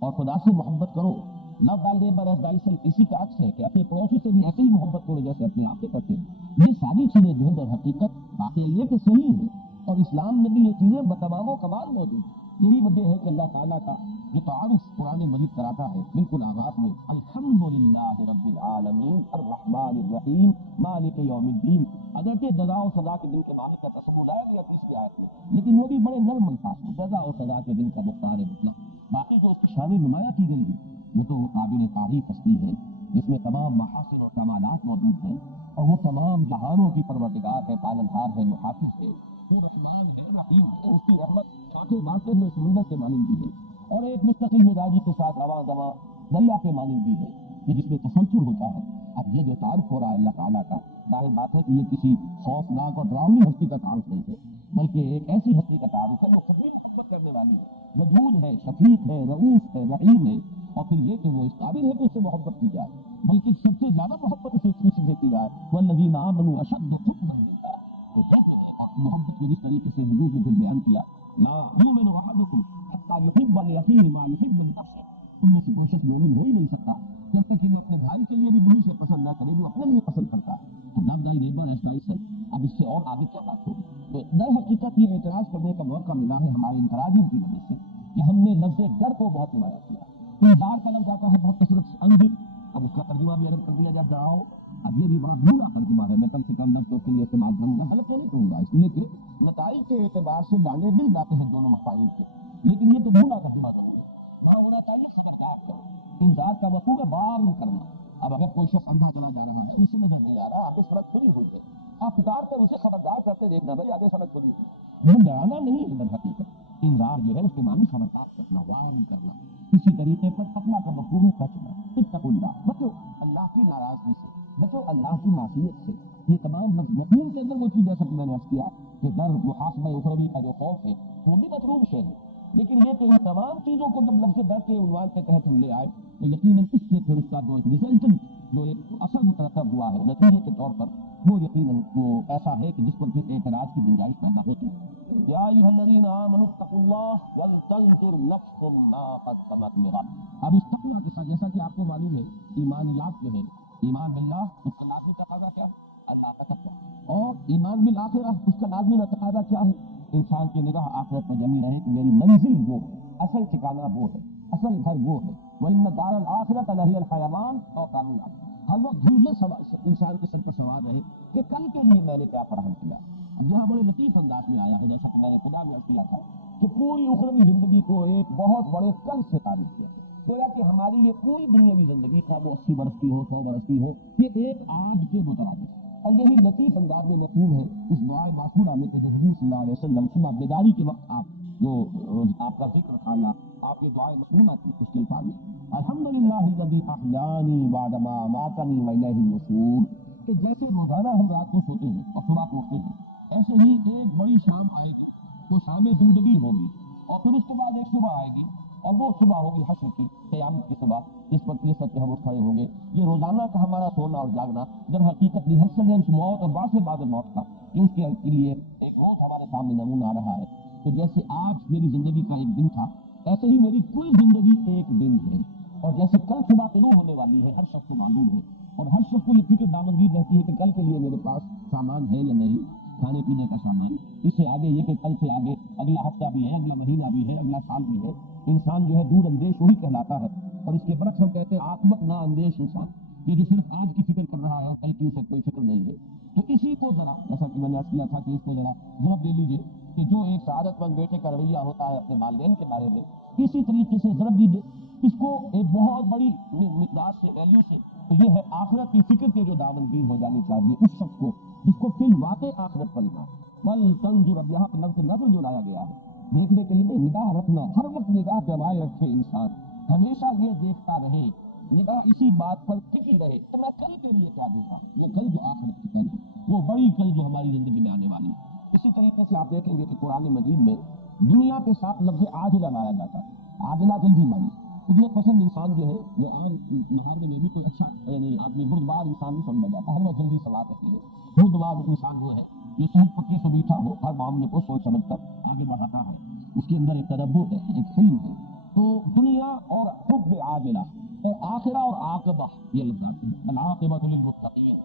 اور خدا سے محبت کرو. لو thy neighbor as thyself اسی کا عکس ہے کہ اپنے پڑوسی سے بھی ایسے ہی محبت کرو جیسے اپنے آپ سے کرتے ہیں. یہ ساری چیزیں جو ہے در حقیقت واقعہ یہ کہ صحیح ہے اور اسلام میں بھی یہ چیزیں بتمام و کمال موجود ہیں. یہی وجہ ہے کہ اللہ تعالیٰ کا جو تعارف قرآن مجید کراتا ہے بالکل آغاز میں الحمدللہ رب العالمین الرحمن الرحیم مالک یوم الدین. اگرچہ جزا و سزا کے دن کے مالک کا تصور لایا گیا 20 کی آیت میں، لیکن وہ بھی بڑے نرم الفاظ میں جزا و سزا کے دن کا مختار مطلق. باقی جو اس کی شان نمایاں کی گئی ہے وہ تو قابل تعریف ہستی ہے جس میں تمام محاسن اور کمالات موجود ہیں، اور وہ تمام جہانوں کی پروردگار ہے، پالنہار ہے، محافظ ہے، وہ رحمان ہے، رحیم ہے. اس کی رحمت چھوٹے بانٹے ہوئے سمندر کے مانند بھی ہے اور ایک مستقل مزاجی کے ساتھ رواں دواں دریا کے مانند بھی ہے کہ جس میں تسلسل ہوتا ہے. اب یہ جو تعارف ہو رہا ہے اللہ تعالیٰ کا، ظاہر بات ہے کہ یہ کسی خوفناک اور ڈراؤنی ہستی کا تعارف نہیں ہے، بلکہ ایک ایسی ہستی کا تعارف ہے جو خود بھی محبت کرنے والی ہے، ودود ہے، شفیق ہے، رؤوف ہے، رحیم ہے. اور پھر یہ کہ وہ اس قابل ہے کہ اس سے محبت کی جائے، بلکہ سب سے زیادہ محبت اسے کسی سے کی جائے. والذین آمنوا اشد حبا للہ. تو یہ جو ہے محبت کو جس طریقے سے حضور نے پھر بیان کیا، لا یؤمن احدکم حتی یحب لاخیہ ما یحب لنفسہ. ان میں سے کوئی شخص مومن ہو ہی نہیں سکتا جب تک کہ وہ اپنے بھائی کے لیے بھی وہی شے پسند نہ کرے جو اپنے لیے پسند کرتا ہے. تو love thy neighbor as thyself. اب اس سے اور آگے کیا بات ہوگی؟ تو در حقیقت یہ اعتراض کرنے کا موقع ملا ہے ہمارے انفرادیوں کی وجہ سے کہ ہم نے لفظ ڈر کو بہت نمایاں کیا. انذار کا لفظ آتا ہے بہت کثرت سے، انذر. اب اس کا ترجمہ بھی اگر کر دیا جائے ڈراؤ، اب یہ بھی بڑا بھولا ترجمہ ہے. میں کم سے کم لفظوں کے لیے استعمال کروں گا، غلط تو نہیں کہوں گا، اس لیے کہ نتائج کے اعتبار سے ڈانڈے مل جاتے ہیں دونوں مفاہیم کے، لیکن یہ تو بھولا ترجمہ ضروری وہاں ہونا چاہیے خبردار کرو. انذار کا مفہوم ہے وارن کرنا. اب اگر کوئی شخص اندھا چلا جا رہا ہے، اسے نظر نہیں آ رہا، آگے سڑک کھلی ہوئی ہے، آپ پکار کر اسے خبردار کرتے دیکھنا بھائی آگے سڑک کھلی ہے. یہ ڈرانا نہیں ہے در حقیقت. انذار جو ہے اس کے معنی خبردار کرنا، وارن کرنا. اسی طریقے پر تقویٰ کا مفہوم ہے بچنا. اتقوا اللہ، بچو اللہ کی ناراضگی سے، بچو اللہ کی معصیت سے. یہ تمام مفہوم کے اندر وہ چیز جیسا کہ میں نے عرض کیا کہ ڈر محاسبہ اخروی کا جو خوف ہے وہ بھی مطلوب شے ہے، لیکن یہ کہ ان تمام چیزوں کو جب لفظ ڈر کے عنوان کے تحت ہم لے آئے تو یقیناً اس سے پھر اس کا جو ایک ریزلٹنٹ جو ایک اثر مترتب ہوا ہے نتیجے کے طور پر، وہ یقیناً وہ ایسا ہے کہ جس پر پھر اعتراض کی گنجائش پیدا ہوتی ہے. یا ایھا الذین آمنوا اتقوا اللہ ولتنظر نفس ما قدمت لغد. اب اس تقویٰ کے ساتھ جیسا کہ آپ کو معلوم ہے ایمانیات جو ہے، ایمان باللہ اس کا لازمی تقاضا کیا ہے؟ اللہ کا تقویٰ. اور ایمان بالآخرہ اس کا لازمی تقاضا کیا ہے؟ انسان کی نگاہ آخرت پر جمی رہے کہ میری منزل وہ ہے، اصل ٹھکانہ وہ ہے، اصل گھر وہ ہے. وَإِنَّ دَارَ الْآخِرَةَ لَهِيَ الْحَيَوَانُ أَوْ قَالُوا الْعَدْلُ. ہر وقت یہ انسان کے سر پر سوال رہے کہ کل کے لیے میں نے کیا فراہم کیا. اب یہاں بڑے لطیف انداز میں آیا ہے جیسا کہ میں نے خدا میں عرض کیا تھا کہ پوری اخروی زندگی کو ایک بہت بڑے کل سے تعریف کیا، گویا کہ ہماری یہ پوری دنیاوی زندگی کا وہ 80 برس کی ہو، 100 برس کی ہو، یہ ایک آج کے مترادف. اور یہی لطیف انداز میں مفہوم ہے اس دعائے معصورہ میں کہ جو حضور صلی اللہ علیہ وسلم صبح بیداری کے وقت آپ جو آپ کا ذکر تھا یا آپ یہ دعائے مسنونہ تھی اس کے الفاظ میں الحمدللہ الذی احیانی بعد ما اماتنی والیہ النشور. کہ جیسے روزانہ ہم رات کو سوتے ہیں اور صبح کو اٹھتے ہیں، ایسے ہی ایک بڑی شام آئے گی، وہ شام زندگی ہوگی، اور پھر اس کے بعد ایک صبح آئے گی اور وہ صبح ہوگی حشر کی، قیامت کی صبح، جس پر یہ سب ہم اٹھ کھڑے ہوں گے. یہ روزانہ کا ہمارا سونا اور جاگنا در حقیقت ریہرسل ہے اس موت اور بعد موت کا، کہ اس کے لیے ایک روز ہمارے سامنے نمونہ آ رہا ہے. تو جیسے آج میری زندگی کا ایک دن تھا، ایسے ہی میری کل زندگی ایک دن ہے. اور جیسے کل صبح طلوع ہونے والی ہے ہر شخص کو معلوم ہے، اور ہر شخص کو یہ فکر دامنگیر رہتی ہے کہ کل کے لیے میرے پاس سامان ہے یا نہیں، کھانے پینے کا سامان. اس سے آگے یہ کہ کل سے آگے اگلا ہفتہ بھی ہے، اگلا مہینہ بھی ہے، اگلا سال بھی ہے. انسان جو ہے دور اندیش وہی کہلاتا ہے، اور اس کے برعکس ہم کہتے ہیں عاقبت نا اندیش انسان، یہ جو صرف آج کی فکر کر رہا ہے اور کل کی اسے کوئی فکر نہیں ہے. تو اسی کو ذرا جیسا کہ میں نے عرض کیا تھا کہ اس کو ذرا ضرب دے لیجیے کہ جو ایک سعادت مند بیٹے کا رویہ ہوتا ہے اپنے والدین کے بارے میں، اسی طریقے سے ضرب دیجیے اس کو ایک بہت بڑی مقدار سے ویلیو سے. تو یہ ہے آخرت کی فکر کے جو دامنگیر ہو جانی چاہیے اس شخص کو جس کو فی الواقع آخرت پر ایمان. وَلْتَنظُرْ، اب یہاں پہ لفظ نظر جو لایا گیا ہے دیکھنے کے لیے، نگاہ رکھنا، ہر وقت نگاہ جمائے رکھے انسان، ہمیشہ یہ دیکھتا رہے، نگاہ اسی بات پر ٹکی رہے کہ میں کل کے لیے کیا دیکھا، وہ کل جو آخرت کی کل ہے، وہ بڑی کل جو ہماری زندگی میں آنے والی ہے. اسی طریقے سے آپ دیکھیں گے کہ قرآن مجید میں دنیا کے ساتھ لفظ عاجلہ لایا جاتا ہے، عاجلہ جلدی مانی. یہ پسند انسان جو ہے وہ عام محاورے میں بھی کوئی اچھا یعنی آدمی بردبار انسان نہیں سمجھا جاتا، ہر وقت جلدی سوال رہتی ہے. بردبار انسان وہ ہے جو صحیح پٹی سے بیٹھا ہو، ہر معاملے کو سوچ سمجھ کر آگے بڑھاتا ہے، اس کے اندر ایک تدبر ہے، ایک حلم ہے. تو دنیا اور حب عاجلہ اور آخرہ اور عاقبہ، یہ لفظ آتے ہیں، العاقبۃ للمتقین،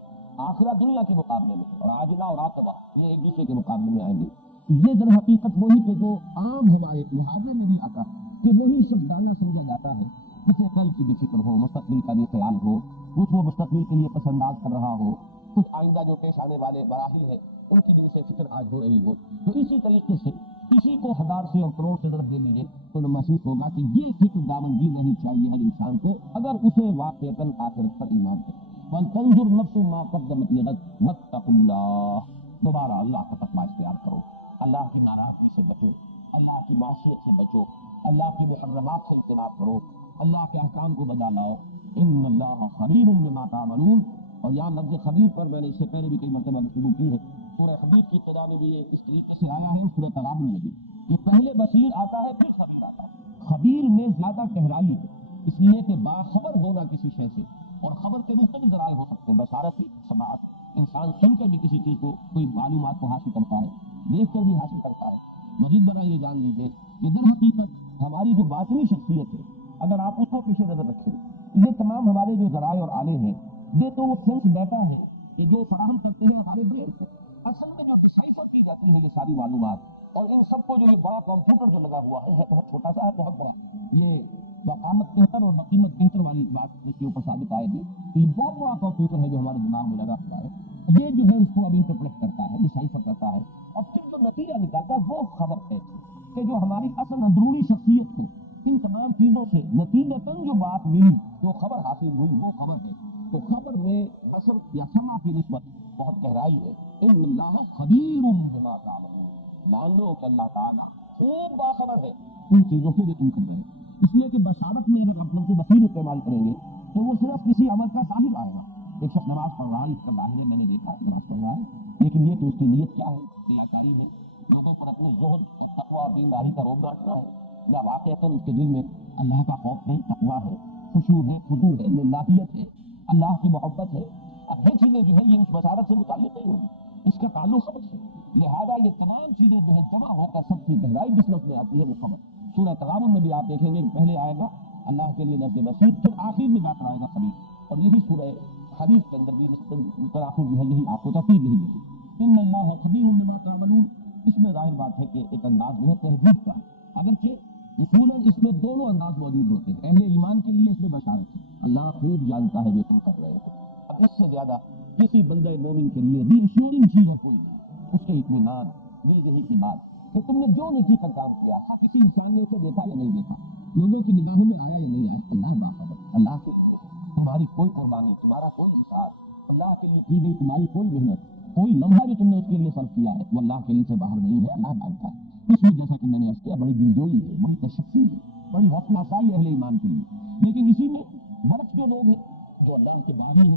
آخرہ دنیا کے مقابلے میں اور عاجلہ اور عاقبہ یہ ایک دوسرے کے مقابلے میں آئیں گے۔ یہ در حقیقت وہی کہ جو عام ہمارے محاورے میں بھی آتا ہے کہ وہی سب دانا سمجھا جاتا ہے، جسے کل کی بھی فکر ہو، مستقبل کا بھی خیال ہو، کچھ وہ مستقبل کے لیے پس انداز کر رہا ہو، کچھ آئندہ جو پیش آنے والے مراحل ہیں ان کی بھی اسے فکر آج ہو رہی ہو، تو اسی طریقے سے کسی کو ہزار سے اور کروڑ سے ضرب دے لیجیے تو محسوس ہوگا کہ یہ فکر دامنگیر رہنی چاہیے ہر انسان کو اگر اسے واقعتاً آخرت پر ایمان ہے۔ وَلْتَنظُرْ نَفْسٌ مَا قَدَّمَتْ لِغَدٍ وَاتَّقُوا اللَّهَ، دوبارہ اللہ کا تقویٰ اختیار کرو، اللہ کی ناراضگی سے بچو، اللہ کی معصیت سے بچو، اللہ کی محرمات سے اجتناب کرو، اللہ کے احکام کو بجا لاؤ۔ ان اللہ خبیر بما تعملون، اور یہاں لفظ خبیر پر میں نے اس سے پہلے بھی کئی مرتبہ گفتگو کی ہے، سورہ حدید کی ابتدا میں بھی یہ اس طریقے سے آیا ہے، سورہ تغابن میں بھی کہ پہلے بصیر آتا ہے پھر خبیر آتا ہے۔ خبیر میں زیادہ گہرائی ہے، اس لیے کہ باخبر ہونا کسی شے سے، اور خبر کے مختلف ذرائع ہو سکتے ہیں، بصارت کی سماعت، انسان سن کر بھی کسی چیز کو، کوئی معلومات کو حاصل کرتا ہے، دیکھ کر بھی حاصل کرتا ہے۔ مزید برآں یہ جان لیجیے کہ در حقیقت ہماری جو باطنی شخصیت ہے اگر آپ اس کو پیش نظر رکھیں، یہ تمام ہمارے جو ذرائع اور آلے ہیں یہ تو وہ سینس ڈیٹا ہے کہ جو فراہم کرتے ہیں ہمارے برین کو، اصل میں جو ڈسائفر کی جاتی ہے یہ ساری معلومات، اور ان سب کو جو یہ بڑا کمپیوٹر جو لگا ہوا ہے بہت چھوٹا سا ہے بہت بڑا، یہ بقامت بہتر اور بقیمت بہتر والی بات اس کے اوپر ثابت آئے گی کہ یہ بہت بڑا کمپیوٹر ہے جو ہمارے دماغ میں لگا ہوا ہے، یہ جو ہے اس کو اب انٹرپریٹ کرتا ہے، ڈسائفر کرتا ہے، اور پھر جو نتیجہ نکالتا ہے وہ خبر ہے کہ جو ہماری اصل اندرونی شخصیت کو ان تمام چیزوں سے نتیجتاً جو بات ملی، جو خبر حاصل ہوئی وہ خبر ہے۔ تو خبر میں بصر یا سمع کی نسبت بہت گہرائی ہے۔ ان اللہ خبیر بما تعملون، مان لو کہ اللہ تعالیٰ خوب باخبر ہے ان چیزوں سے جو تم کر رہے ہیں، اس لیے کہ بشارت میں اگر ہم سے بصیر استعمال کریں گے تو وہ صرف کسی عمل کا ظاہر آئے گا۔ ایک شخص نماز پڑھ رہا ہے، اس کا ظاہر ہے، میں نے دیکھا نماز پڑھ رہا ہے، لیکن یہ کہ اس کی نیت کیا ہے، ریاکاری ہے، لوگوں پر اپنے زہد، تقویٰ اور دینداری کا روب بانٹنا ہے، یا واقعتاً اس کے دل میں اللہ کا خوف ہے، تقویٰ ہے، خشوع ہے، خضوع ہے، للہیت ہے، اللہ کی محبت ہے۔ اب یہ چیزیں جو ہے یہ اس بشارت سے متعلق نہیں ہوگی، اس کا تعلق خبر سے، لہذا یہ تمام چیزیں جو ہے جمع ہو کر سب سے گہرائی جس لفظ میں آتی ہے وہ خبر۔ سورہ تغابن میں بھی آپ دیکھیں گے کہ پہلے آئے گا اللہ کے لیے لفظ بصیر، پھر آخر میں جا کر آئے گا خبیر، اور یہی سورہ حدیث کے اندر بھی تراخر جو ہے یہی آپ کو تفصیل یہی ملی، ان اللہ خبیر بما تعملون۔ اس میں ظاہر بات ہے کہ ایک انداز جو ہے تہذیب کا، اگرچہ اصولاً اس میں دونوں انداز موجود ہوتے ہیں، اہل ایمان کے لیے اس میں بشارت ہے، اللہ خوب جانتا ہے جو تم کر رہے ہو، اب اس سے زیادہ کسی بندہ مومن کے لیے ری ایشورنگ چیز اور کوئی نہیں، اس کے اطمینان، دل دہی کی بات کہ تم نے جو نیکی کا کام کیا، کسی انسان نے اسے دیکھا یا نہیں دیکھا، لوگوں کی نگاہوں میں آیا یا نہیں آیا، اللہ باخبر، اللہ کے لیے تمہاری کوئی قربانی، تمہارا کوئی اثار، اللہ کے لیے کی گئی تمہاری کوئی محنت، کوئی لمحہ جو تم نے اس کے لیے صرف کیا ہے وہ اللہ کے لیے سے باہر نہیں ہے، اللہ جانتا ہے۔ اس میں جیسا کہ میں نے عرض کیا بڑی دلجوئی ہے، بڑی تشفی ہے، بڑی حوصلہ افزائی ہے اہل ایمان کے لیے، لیکن اسی میں برعکس جو لوگ ہیں، جو اللہ کے باغی ہیں،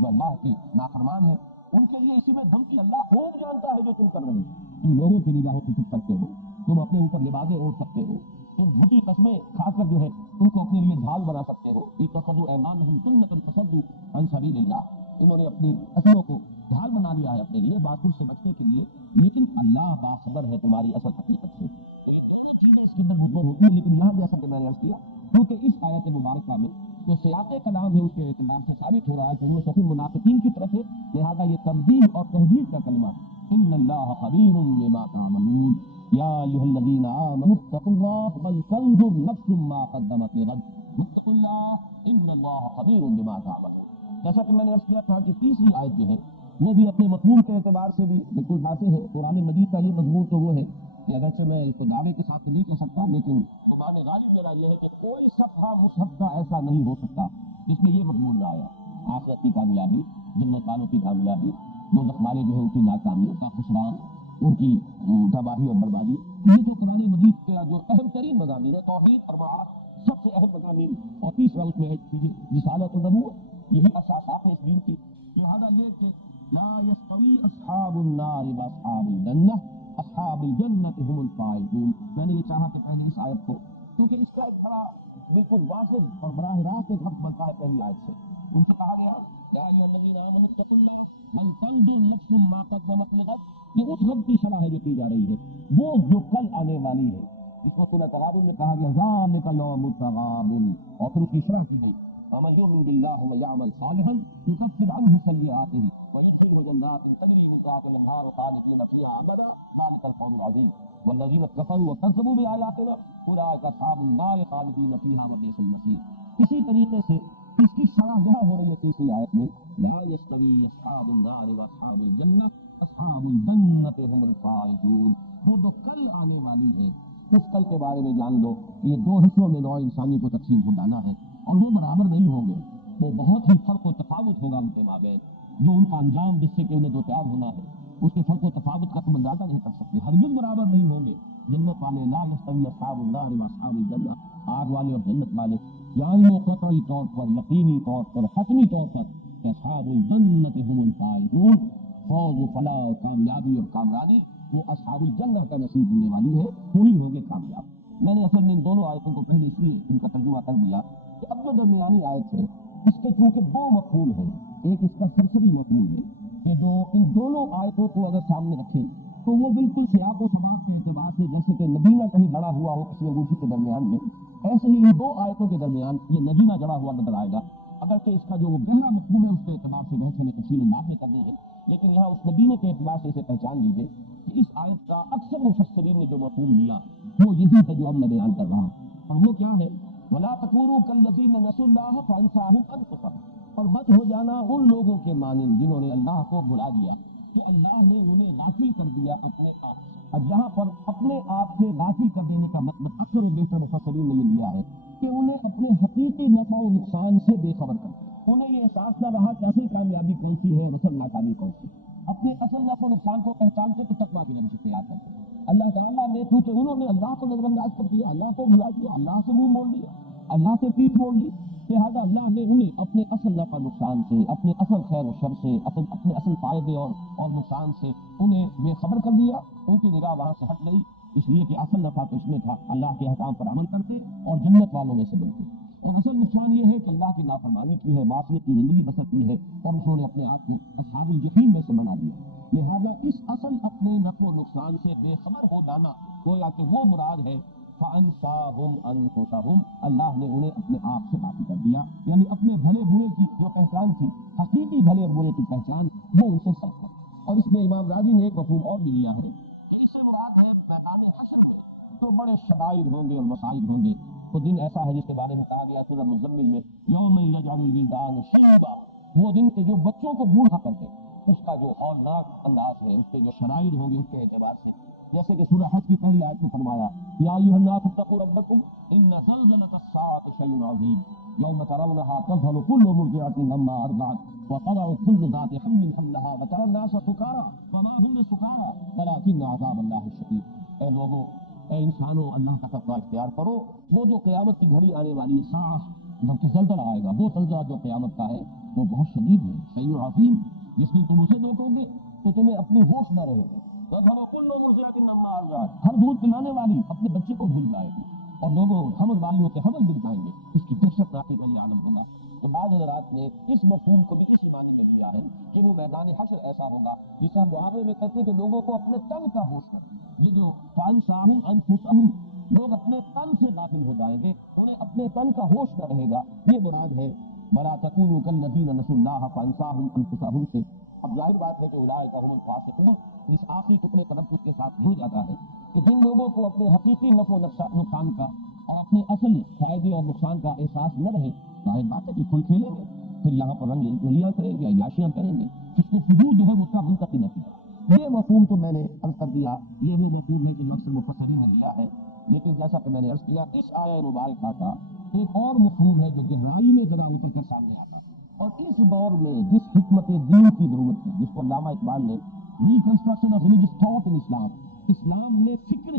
جو اللہ کے نافرمان ہیں، ان کے لیے اسی میں دھمکی، اللہ خوب جانتا ہے جو تم کر رہے ہو، تم لوگوں کی نگاہوں سے چھپ سکتے ہو، تم اپنے اوپر لبادے اوڑھ سکتے ہو، تم جھوٹی قسمیں کھا کر جو ہے ان کو اپنے لیے ڈھال بنا سکتے ہو، اتخذوا ایمانہم جنۃ فصدوا عن سبیل اللہ، انہوں نے اپنی قسموں کو ڈھال بنا لیا ہے اپنے لیے باطل سے بچنے کے لیے، لیکن اللہ باخبر ہے تمہاری اصل حقیقت سے۔ تو یہ دونوں چیزیں اس کے اندر مضمر ہوتی ہیں، لیکن یہاں جیسا کہ میں نے عرض کیا کیونکہ اس آیت مبارکہ میں جو سیاق کلام ہے اس کے اعتبار سے ثابت ہو رہا ہے کہ انہوں صفی منافقین کی طرف ہے، لہذا یہ تنبیہ اور تحذیر کا کلمہ، ان اللہ خبیر بما تعملون یا ایھا الذین آمنوا اتقوا اللہ ولتنظر نفس ما قدمت لغد واتقوا اللہ ان اللہ خبیر بما تعملون۔ جیسا کہ میں نے عرض کیا تھا کہ تیسری آیت جو ہے وہ بھی اپنے مفہوم کے اعتبار سے بھی بالکل باتیں ہے، قرآن مجید کا یہ مضمون تو وہ ہے کہ اگرچہ میں اس کو دعوے کے ساتھ نہیں کہہ سکتا، لیکن گمان غالب میرا یہ ہے کہ کوئی صفحہ مصحف کا ایسا نہیں ہو سکتا جس میں یہ مضمون نہ آیا، آخرت کی کامیابی، جنت والوں کی کامیابی، دوزخ والے جو ہے ان کی ناکامی، ان کا خسران، ان کی تباہی اور بربادی، یہ جو قرآن مجید کا جو اہم ترین مضامین ہے، توحید اور معاد سب سے اہم مضامین، اور تیسرا اس میں ہے رسالت و نبوت، یہی اساسات ہیں اس دین کی، لہذا یہ کہ لا یستوی اصحاب النار واصحاب الجنہ اصحاب الجنۃ هم الفائزون، میں نے یہ چاہا کہ پہلے اس آیت کو، کیونکہ اس کا ایک بڑا بالکل واضح اور براہ راست ایک ربط بنتا ہے پہلی آیت سے، ان سے کہا گیا یا ایھا الذین آمنوا اتقوا اللہ ولتنظر نفس ما قدمت لغد، یہ اس رب کی صلاح ہے جو کی جا رہی ہے، وہ جو کل آنے والی ہے، جس کو سورہ تغابن میں کہا گیا ذالک یوم التغابن، اور پھر اس کی شرح کی گئی ومن یؤمن باللہ ویعمل صالحا یکفر عنہ سیئاتہ ویدخلہ جنات تجری من تحتہا الانہار خالدین فیہا ابدا ذالک الفوز العظیم والذین کفروا وکذبوا بآیاتنا اولئک اصحاب النار خالدین فیہا وبئس المصیر۔ اسی طریقے سے اس کی شرح یہ ہو رہی ہے تیسری آیت میں لا یستوی اصحاب النار واصحاب الجنہ اصحاب الجنۃ هم الفائزون، وہ جو کل آنے والی ہے اس کل کے بارے میں جان لو، یہ دو حصوں میں نوع انسانی کو تقسیم ہو جانا ہے اور وہ برابر نہیں ہوں گے، وہ بہت ہی فرق و تفاوت ہوگا ان کے مابین، جو ان کا انجام جس سے کہ انہیں جو تیار ہونا ہے اس کے فرق و تفاوت کا تم اندازہ نہیں کر سکتے، ہرگز برابر نہیں ہوں گے۔ جنت والے لا یستوی اصحاب النار واصحاب الجنہ، آگ والے اور جنت والے، جان لو قطعی طور پر، یقینی طور پر، حتمی طور پر کہ اصحاب الجنت هم الفائزون، فوز و فلاح اور کامیابی اور کامرانی وہ اصحاب الجنہ کا نصیب ہونے والی ہے، وہی ہوں گے کامیاب۔ میں نے اصل میں ان دونوں آیتوں کو پہلے اس لیے ان کا ترجمہ کر دیا کہ اب جو درمیانی آیت ہے اس کے چونکہ دو مفہوم ہیں، ایک اس کا سرسری مفہوم ہے کہ جو ان دونوں آیتوں کو اگر سامنے رکھیں تو وہ بالکل سیاق و سباق کے اعتبار سے جیسے کہ نگینہ کہیں جڑا ہوا ہو کسی انگوٹھی کے درمیان میں، ایسے ہی ان دو آیتوں کے درمیان یہ نگینہ جڑا ہوا نظر آئے گا، اگرچہ اس کا جو گہرا مفہوم ہے اس کے اعتبار سے بحث ہمیں تفصیل بعد میں کرنی ہے، لیکن یہاں اس نگینے کے اعتبار سے اسے پہچان لیجیے کہ اس آیت کا اکثر مفسرین نے جو مفہوم لیا وہ یہی ہے جو اب میں بیان کر رہا ہوں، اور وہ کیا ہے وَلَا تَكُونُوا كَالَّذِينَ نَسُوا اللَّهَ فَأَنسَاهُمْ أَنفُسَهُمْ، اور مت ہو جانا ان لوگوں کے مانند جنہوں نے اللہ کو بھلا دیا کہ اللہ نے انہیں غافل کر دیا اپنے آپ سے۔ اب یہاں پر اپنے آپ سے غافل کر دینے کا مطلب اکثر و بیشتر مفسرین نے یہ لیا ہے کہ انہیں اپنے حقیقی نفع و نقصان سے بے خبر کر دیا، انہیں یہ احساس نہ رہا کہ اصل کامیابی کون سی ہے اور اصل ناکامی کون سی، اپنے اصل نفع و نقصان کو پہچانتے تو تقویٰ کی نبی سے تیار کرتے۔ اللہ تعالیٰ نے چونکہ انہوں نے اللہ کو نظر انداز کر دیا، اللہ کو بھلا دیا، اللہ سے منہ موڑ لیا، اللہ سے پیٹھ موڑ لی، لہٰذا اللہ نے انہیں اپنے اصل نفع نقصان سے، اپنے اصل خیر و شر سے، اپنے اصل فائدے اور نقصان سے انہیں بے خبر کر دیا، ان کی نگاہ وہاں سے ہٹ گئی، اس لیے کہ اصل نفع تو اس میں تھا اللہ کے احکام پر عمل کرتے اور جنت والوں میں سے بنتے، اور اصل نقصان یہ ہے کہ اللہ کی نافرمانی کی ہے، معصیت کی زندگی بسر کی ہے اور انہوں نے اپنے آپ کو اصحاب الجحیم میں سے بنا دیا۔ لہٰذا اس اصل اپنے نفع و نقصان سے بے خبر ہو جانا گویا کہ وہ مراد ہے فَأَنْسَاهُمْ أَنفُسَهُمْ، اللہ نے انہیں اپنے آپ سے باقی کر دیا، یعنی اپنے بھلے برے کی جو پہچان تھی، حقیقی بھلے اور برے کی پہچان وہ ان سے سلب کر۔ اور اس میں امام راضی نے ایک مفہوم اور بھی لیا ہے کہ اس سے مراد ہے میدان حشر میں جو بڑے شدائد ہوں گے اور مصائب ہوں گے، تو دن ایسا ہے جس کے بارے میں کہا گیا سورہ مزمل میں یوم یجعل الولدان شیبا، وہ دن کے جو بچوں کو بوڑھا کر دے، اس کا جو ہولناک انداز ہے، اس کے جو شرائط ہوں گے اس کے اعتبار سے، جیسے کہ سورہ حج کی پہلی آیت میں فرمایا یا ایھا الناس اتقوا ربکم ان زلزلۃ الساعۃ شیء عظیم یوم ترونها تذهل كل مرضعۃ عما ارضعت وتضع كل ذات حمل حملها وترى الناس سکارى وما هم بسکارى ولكن عذاب الله شدید۔ اے لوگوں، اے انسانوں، اللہ کا تقوی اختیار کرو، وہ جو قیامت کی گھڑی آنے والی ہے، ساعہ جب کہ زلزلہ آئے گا، وہ زلزلہ جو قیامت کا ہے وہ بہت شدید ہے، شیء عظیم، جس میں تم اسے دیکھو گے تو تمہیں اپنی ہوش نہ رہے گی، ہر دودھ پلانے والی اپنے بچے کو بھول جائے گی اور لوگوں حمل والیوں کے حمل گر جائیں گے، اس کی دہشت ناکی کا یہ عالم ہوگا۔ تو بعض حضرات نے اس مفہوم کو بھی اسی معنی میں لیا ہے کہ وہ میدان حشر ایسا ہوگا جسے ہم معاملے میں کہتے ہیں کہ لوگوں کو اپنے تن کا ہوش کرے، یہ جو فَأَنْسَاهُمْ أَنفُسَهُمْ، لوگ اپنے تن سے غافل ہو جائیں گے، انہیں اپنے تن کا ہوش نہ رہے گا، یہ مراد ہے وَلَا تَكُونُوا كَالَّذِينَ نَسُوا اللَّهَ فَأَنْسَاهُمْ أَنفُسَهُمْ سے۔ اب ظاہر بات ہے کہ اولئک هم الفاسقون، اس آخری ٹکڑے تلفظ کے ساتھ ہو جاتا ہے کہ جن لوگوں کو اپنے حقیقی نفع و نقصان کا اور اپنے اصل فائدے اور نقصان کا احساس نہ رہے، ظاہر بات ہے کہ کھل کھیلیں گے، پھر یہاں پر رنگ رلیاں کریں گے، عیاشیاں کریں گے، جس کو فضول جو ہے اس کا منتقل نتیجہ۔ یہ مفہوم تو میں نے عرض کر دیا، یہ وہ مفہوم ہے کہ جو اکثر مفسرین نے لیا ہے، لیکن جیسا کہ میں نے عرض کیا اس آیہ مبارکہ کا ایک اور مفہوم ہے جو گہرائی میں ذرا اتر کر سامنے آتا ہے، اور اس دور میں جس حکمت دین کی ضرورت ہے، جس کو علامہ اقبال نے reconstruction of religious thought in Islam, اسلام میں فکر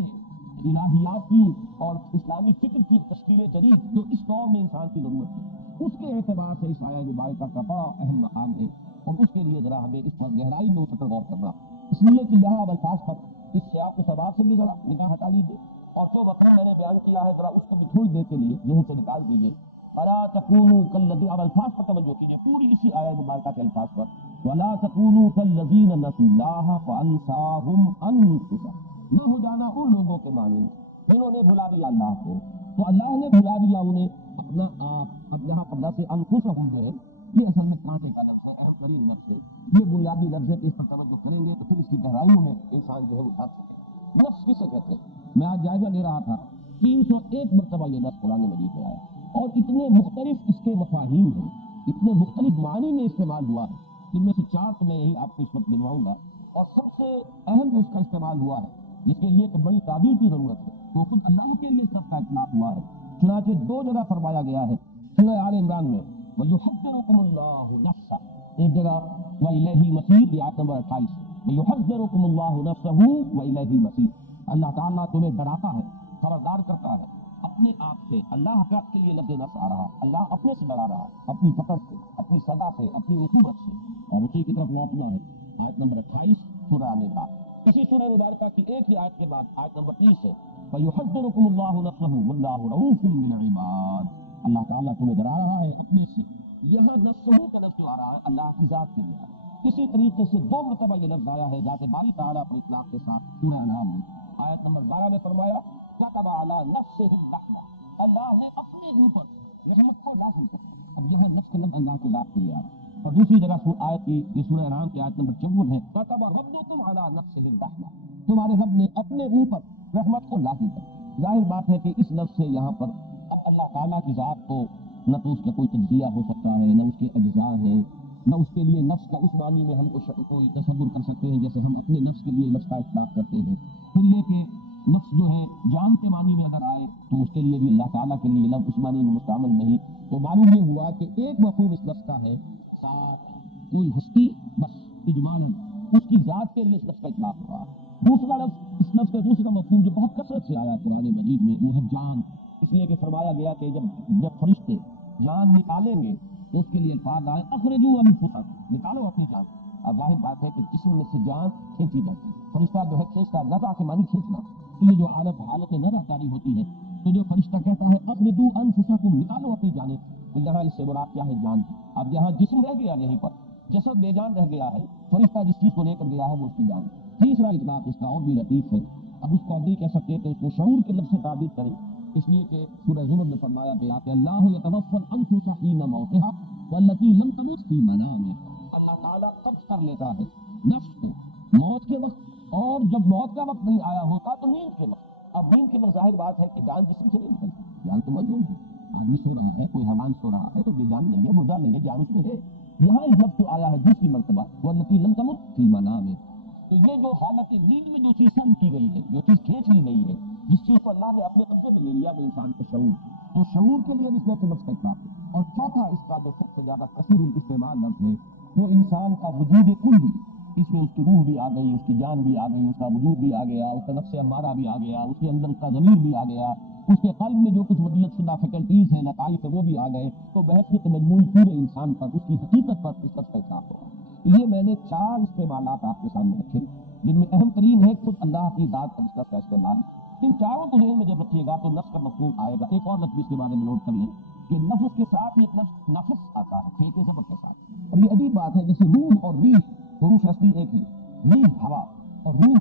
الہیات کی اور اسلامی فکر کی تشکیل جدید جو اس دور میں انسان کی ضرورت ہے، اس کے اعتبار سے اس آیہ مبارکہ کا بڑا اہم مقام ہے، اور اس کے لیے ذرا ہمیں اس پر گہرائی میں اتر کر غور کرنا، اس لیے کہ یہاں اب الفاظ پر اس سے آپ کو سباب سے بھی ذرا نگاہ ہٹا لیجیے، اور جو مقام میں نے بیان کیا ہے ذرا اس کو بھی تھوڑی دیر کے لیے ذہن سے نکال دیجیے۔ وَلَا تَكُونُوا كَالَّذِينَ، اب الفاظ پر توجہ کیجیے، پوری اسی آیہ مبارکہ کے الفاظ پر، وَلَا تَكُونُوا كَالَّذِينَ نَسُوا اللَّهَ فَأَنْسَاهُمْ أَنفُسَهُمْ، نہ ہو جانا ان لوگوں کے مانند انہوں نے بھلا دیا اللہ کو، تو اللہ نے بھلا دیا انہیں اپنا آپ۔ اب یہاں پر لفظ انفسہم جو ہے یہ اصل میں کانٹے کا لفظ ہے، اہم ترین لفظ ہے، یہ بنیادی لفظ ہے کہ اس پر توجہ کریں گے تو پھر اس کی گہرائیوں میں انسان جو ہے وہ بھاگ سکے۔ نفس کسے کہتے ہیں؟ میں آج جائزہ لے رہا تھا، 301 مرتبہ یہ لفظ قرآن مجید میں آیا اور اتنے مختلف اس کے مفاہیم ہیں، اتنے مختلف معنی میں استعمال ہوا ہے، جن میں سے 4 تو میں یہی آپ کو اس وقت دلواؤں گا، اور سب سے اہم جو اس کا استعمال ہوا ہے جس کے لیے ایک بڑی تعبیر کی ضرورت ہے تو خود اللہ کے لیے سب کا اطلاق ہوا ہے۔ چنانچہ 2 جگہ فرمایا گیا ہے سورہ آل عمران میں وَيُحَذِّرُكُمُ اللَّهُ نَفْسَهُ، ایک جگہ وَإِلَيْهِ الْمَصِيرُ، یہ آیت نمبر 28، وَيُحَذِّرُكُمُ اللَّهُ نَفْسَهُ وَإِلَيْهِ الْمَصِيرُ، اللہ تعالیٰ تمہیں ڈراتا ہے، خبردار کرتا ہے اپنے آپ سے۔ اللہ کا کے لیے لفظ نفس آ رہا، اللہ اپنے سے ڈرا رہا ہے، اپنی پکڑ سے، اپنی سزا سے، اپنی عقوبت سے، اور اسی کی طرف لوٹنا ہے۔ آیت نمبر 28 سورہ آل عمران، اسی سورہ مبارکہ کی ایک ہی آیت کے بعد آیت نمبر 30 ہے وَيُحَذِّرُكُمُ اللَّهُ نَفْسَهُ وَاللَّهُ رَءُوفٌ بِالْعِبَادِ، اللہ تعالیٰ تمہیں ڈرا رہا ہے اپنے سے۔ یہاں نفسہ کا لفظ جو آ رہا ہے اللہ کی ذات کے لیے ہے۔ اسی طریقے سے 2 مرتبہ یہ لفظ آیا ہے ذات باری تعالیٰ پر اطلاق کے ساتھ سورہ انعام میں، آیت نمبر 12 میں فرمایا كَتَبَ عَلَىٰ نَفْسِهِ الرَّحْمَةَ، اللہ نے اپنے اوپر رحمت کو لازم کیا۔ اب یہاں نفس کا لفظ اللہ کی ذات کے لیے آ رہا ہے، اور دوسری جگہ آیت کی یہ سورہ انعام کی آیت نمبر 54 ہے كَتَبَ رَبُّكُمْ عَلَىٰ نَفْسِهِ الرَّحْمَةَ، تمہارے رب نے اپنے اوپر رحمت کو لازم کیا۔ ظاہر بات ہے کہ اس لفظ سے یہاں پر اب اللہ تعالیٰ کی ذات کو نہ تو اس کا کوئی تجزیہ ہو سکتا ہے، نہ اس کے اجزاء ہیں، نہ اس کے لیے نفس کا اس معنی میں ہم کوئی تصور کر سکتے ہیں جیسے ہم اپنے نفس کے لیے نفس کا اطلاق کرتے ہیں۔ پھر یہ کہ نفس جو ہے جان کے معنی میں اگر آئے تو اس کے لیے بھی اللہ تعالیٰ کے لیے لفظ اس معنی میں مستعمل نہیں، تو معلوم یہ ہوا کہ ایک مفہوم اس لفظ کا ہے ذات، کوئی ہستی، بس اجمالاً اس کی ذات کے لیے اس لفظ کا اطلاق ہوا۔ دوسرا لفظ، اس لفظ کا دوسرا مفہوم جو بہت کثرت سے آیا قرآن مجید میں وہ ہے جان، اس لیے کہ فرمایا گیا کہ جب فرشتے جان نکالیں گے تو اس کے لیے الفاظ آئے اخرجوا انفسکم، نکالو اپنی جان۔ اب ظاہر بات ہے کہ جسم میں سے جان کھینچی جاتی ہے، فرشتہ جو ہے کھینچتا، نزع کے معنی کھینچنا، تو یہ جو حالت نزع جاری ہوتی ہے تو جو فرشتہ کہتا ہے اخرجوا انفسکم، نکالو اپنی جانیں، تو یہاں اس سے مراد کیا ہے؟ جان۔ اب یہاں جسم رہ گیا، یہیں پر جسد بے جان رہ گیا ہے، فرشتہ جس چیز کو لے کر گیا ہے وہ اس کی جان۔ تیسرا اطلاق اس کا اور بھی لطیف ہے، اب اس کو نہیں کہہ سکتے کہ اس کو شعور کے لفظ سے تعبیر کریں، اس لیے کہ سورہ زمر میں فرمایا گیا کہ اللہ یتوفی الانفس حین موتها والتي لم تمت فی منامها، اللہ تعالیٰ قبض کر لیتا ہے نفس کو موت کے وقت، اور جب موت کا وقت نہیں آیا ہوتا تو نیند کے وقت۔ اب نیند کے وقت ظاہر بات ہے کہ جان جسم سے نہیں نکلتی، جان تو موجود ہے، آدمی سو رہا ہے، کوئی حیوان سو رہا ہے تو بے جان نہیں ہے، مردہ نہیں ہے، جان اس میں ہے۔ یہاں اس لفظ جو آیا ہے دوسری مرتبہ والتي لم تمت فی منامها، تو یہ جو حالت نیند میں جو چیز سلب کی گئی ہے، جو چیز کھینچ لی گئی ہے، جس چیز کو اللہ نے اپنے قبضے میں لے لیا وہ انسان کا شعور، تو شعور کے لیے اس لفظ کا اطلاق ہے۔ اور چوتھا اس کا جو سب سے زیادہ کثیر استعمال لفظ ہے وہ انسان کا وجود کلی، اس میں اس کی روح بھی آ گئی، اس کی جان بھی آ گئی، اس کا وجود بھی آ گیا، اس کا نفس امارہ بھی آ گیا، اس کے اندر اس کا ضمیر بھی آ گیا، اس کے قلب میں جو کچھ ودیت شدہ فیکلٹیز ہیں، نتائج وہ بھی آ گئے، تو بحث کی مجموعی پورے انسان پر، اس کی حقیقت پر اس لفظ کا اطلاق ہوگا۔ یہ میں نے 4 استعمالات آپ کے سامنے رکھے جن میں اہم ترین ہے خود اللہ کی ذات پر اس لفظ کا استعمال۔ ان چاروں کو ذہن میں جب رکھیے گا تو نفس کا مفہوم آئے گا۔ ایک اور لفظ اس کے بارے میں نوٹ کر لیں کہ نفس کے ساتھ ایک لفظ نفس آتا ہے، ٹھیک ہے، زبر کے ساتھ، اور یہ عجیب بات ہے جیسے روح اور ریح، حروف اصلی ایک ہی، روح ہوا اور روح،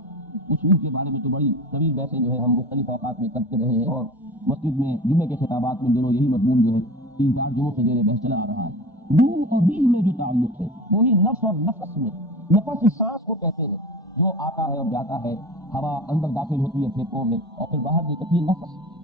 اصول کے بارے میں تو بڑی طویل بحثیں جو ہے ہم مختلف اوقات میں کرتے رہے ہیں، اور مسجد میں جمعے کے خطابات میں دونوں یہی مضمون جو ہے 3-4 جمعوں سے زیر بحث چلا آ رہا ہے۔ روح اور ریح میں جو تعلق ہے وہی نفس اور نفس میں، نفس اس سانس کو کہتے ہیں جو آتا ہے اور جاتا ہے، ہوا اندر داخل ہوتی ہے پھیپھڑوں میں اور پھر باہر نکلتی ہے،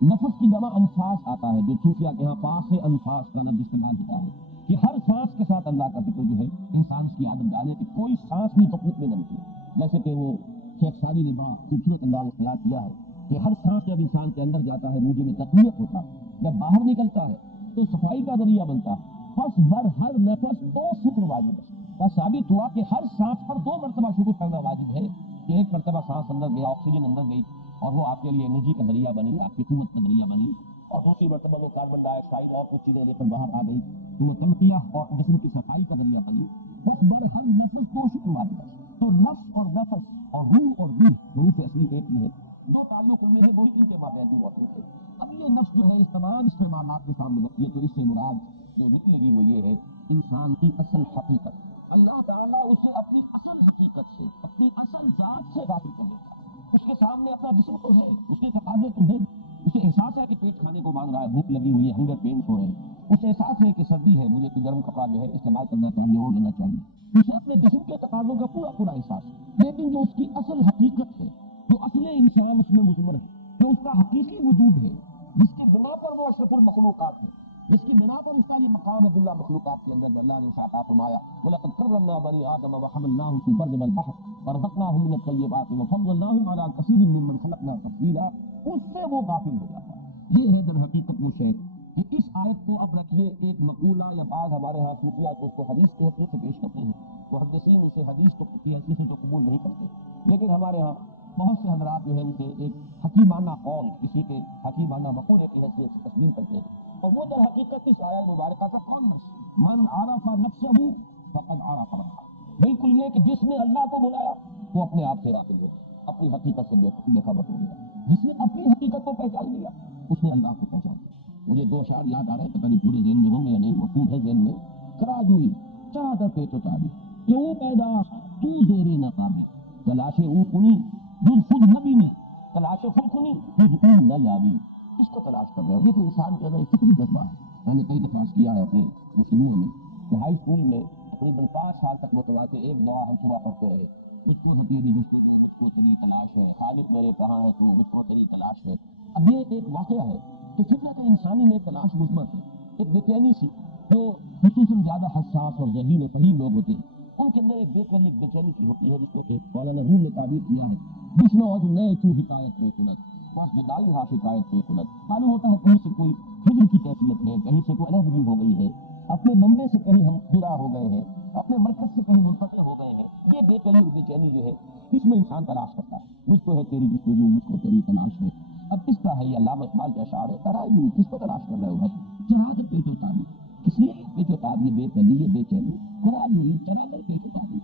نفس کی جمع انفاس آتا ہے، جو صوفیہ کے ہاں پاس ہے انفاس کا لفظ استعمال ہوتا ہے کہ ہر سانس کے ساتھ اللہ کا ذکر جو ہے انسان کی عادت ڈالے کہ کوئی سانس بھی تکلیف میں نہ نکلے، جیسے کہ وہ شیخ سعدی نے بڑا خوبصورت انداز اختیار کیا ہے کہ ہر سانس جب انسان کے اندر جاتا ہے موجب میں تقویت ہوتا ہے، جب باہر نکلتا ہے تو صفائی کا ذریعہ بنتا ہے۔ پس بر ہر نفس 2 شکر واجب ہے، کا ثابت ہوا کہ ہر سانس پر 2 مرتبہ شکر کرنا واجب ہے کہ ایک مرتبہ سانس اندر گیا، آکسیجن اندر گئی اور وہ آپ کے لیے انرجی کا ذریعہ بنی، آپ کی قوت کا ذریعہ بنی، اور دوسری مرتبہ وہ کاربن ڈائی آکسائڈ اور کچھ چیزیں لے کر باہر آ گئی تو وہ تنقیہ اور جسم کی صفائی کا ذریعہ بنی۔ بس بر ہر نفس 2 شکر واجب ہے، تو نفس اور نفس اور روح اور روح، روح اصلی ایک ہی ہے، جو تعلق ان میں ہے وہی ان کے مابین بھی موجود ہے۔ اب یہ نفس جو ہے اس تمام استعمالات کے سامنے رکھیے تو اس سے مراد جو نکلے گی وہ یہ ہے انسان کی اصل حقیقت۔ اللہ تعالیٰ اسے اپنی اصل حقیقت سے، اپنی اصل ذات سے غافل کر دیتا ہے، اس کے سامنے اپنا جسم تو ہے، اس کے تقاضے تو ہیں، اسے احساس ہے کہ پیٹ کھانے کو مانگ رہا ہے، بھوک لگی ہوئی ہے، ہنگر پینس ہو رہے ہیں، اسے احساس ہے کہ سردی ہے، مجھے کوئی گرم کپڑا جو ہے استعمال کرنا چاہیے، اوڑھ لینا چاہیے، اسے اپنے جسم کے تقاضوں کا پورا پورا احساس ہے۔ لیکن جو اس کی اصل حقیقت ہے، جو اصل انسان اس میں مضمر ہے، جو اس کا حقیقی وجود ہے، جس کی بنا پر وہ اشرف المخلوقات ہے، جس کی بنا پر اس کا یہ مقام عبداللہ مخلوقات کے اندر جو اللہ نے عطا فرمایا، وَلَقَدْ كَرَّمْنَا بَنِي آدَمَ وَحَمَلْنَاهُمْ فِي الْبَرِّ وَالْبَحْرِ وَرَزَقْنَاهُمْ مِنَ الطَّيِّبَاتِ وَفَضَّلْنَاهُمْ عَلَىٰ كَثِيرٍ مِّمَّنْ خَلَقْنَا تَفْضِيلًا، اس سے وہ غافل ہو جاتا ہے۔ یہ ہے در حقیقت وہ شے کہ اس آیت کو اب رکھیے ایک مقولہ یا بعض ہمارے ہاں صوفیہ تو اس کو حدیث کی حیثیت سے پیش کرتے ہیں، محدثین اسے حدیث کی حیثیت سے تو قبول نہیں کرتے، لیکن ہمارے ہاں بہت سے حضرات جو ہے ان سے ایک حکیمانہ قول، کسی کے حکیمانہ مقولے کی حیثیت سے تسلیم کرتے ہیں، اور وہ در حقیقت اس آیت مبارکہ کا کون نص؟ من عرف نفسہ فقد عرف ربہ، بالکل یہ کہ جس نے اللہ کو بلایا وہ اپنے آپ سے واقف ہو گیا، اپنی حقیقت سے بے خبر ہو گیا، جس نے اپنی حقیقت کو پہچان لیا اس نے اللہ کو پہچان لیا۔ مجھے دو اشعار یاد آ رہے ہیں، پتہ نہیں پورے ذہن میں ہوں گے یا نہیں، مفہوم ہے ذہن میں۔ کراجوئی چادر پیچ اتاری کہ او پیدا تو زیر نقابی، تلاش او کنی دل خود نبی میں، تلاش خود کنی دل نہ یابی، اس کو تلاش کر رہے ہو۔ یہ تو انسان کے اندر ایک فطری جذبہ ہے۔ میں نے کئی دفعہ کیا ہے اپنی مسلموں میں کہ ہائی اسکول میں تقریباً 5 سال تک متواتر ایک دعا ہم صبح پڑھتے رہے، مجھ کو تیری جستجو، مجھ کو تیری تلاش ہے، خالق میرے کہاں ہے تو، مجھ کو تیری تلاش ہے۔ اب یہ ایک واقعہ ہے کہ فطرت انسانی میں تلاش مضمر ہے، ایک بے چینی سی، جو خصوصاً زیادہ حساس اور ذہین و فہیم لوگ ہوتے ہیں ان کے اندر ایک بے قراری، ایک بے چینی کی ہوتی ہے، جس کو کہ مولانا روم نے تعبیر کیا ہے جسنو از نئے چو حکایت میں کنت بس جدائی ہا شکایت میں کنت۔ معلوم ہوتا ہے کہیں سے کوئی ہجر کی کیفیت ہے، کہیں سے کوئی علیحدگی ہو گئی ہے، اپنے بمبے سے کہیں ہم جدا ہو گئے ہیں، اپنے مرکز سے کہیں منقطع ہو گئے ہیں۔ یہ بے قراری اور بے چینی جو ہے اس میں انسان تلاش کرتا ہے، مجھ کو ہے تیری جستجو، مجھ کو تیری تلاش ہے۔ اب اس کا ہے یہ علامہ اقبال کے اشعار ہے، ترائی کس کو تلاش کر رہے ہو بھائی؟ چرا کر پیچ اتاری، کس لیے پیچ اتاری؟ یہ بے قراری، یہ بے چینی، ترائی چرا کر پیچ اتاری،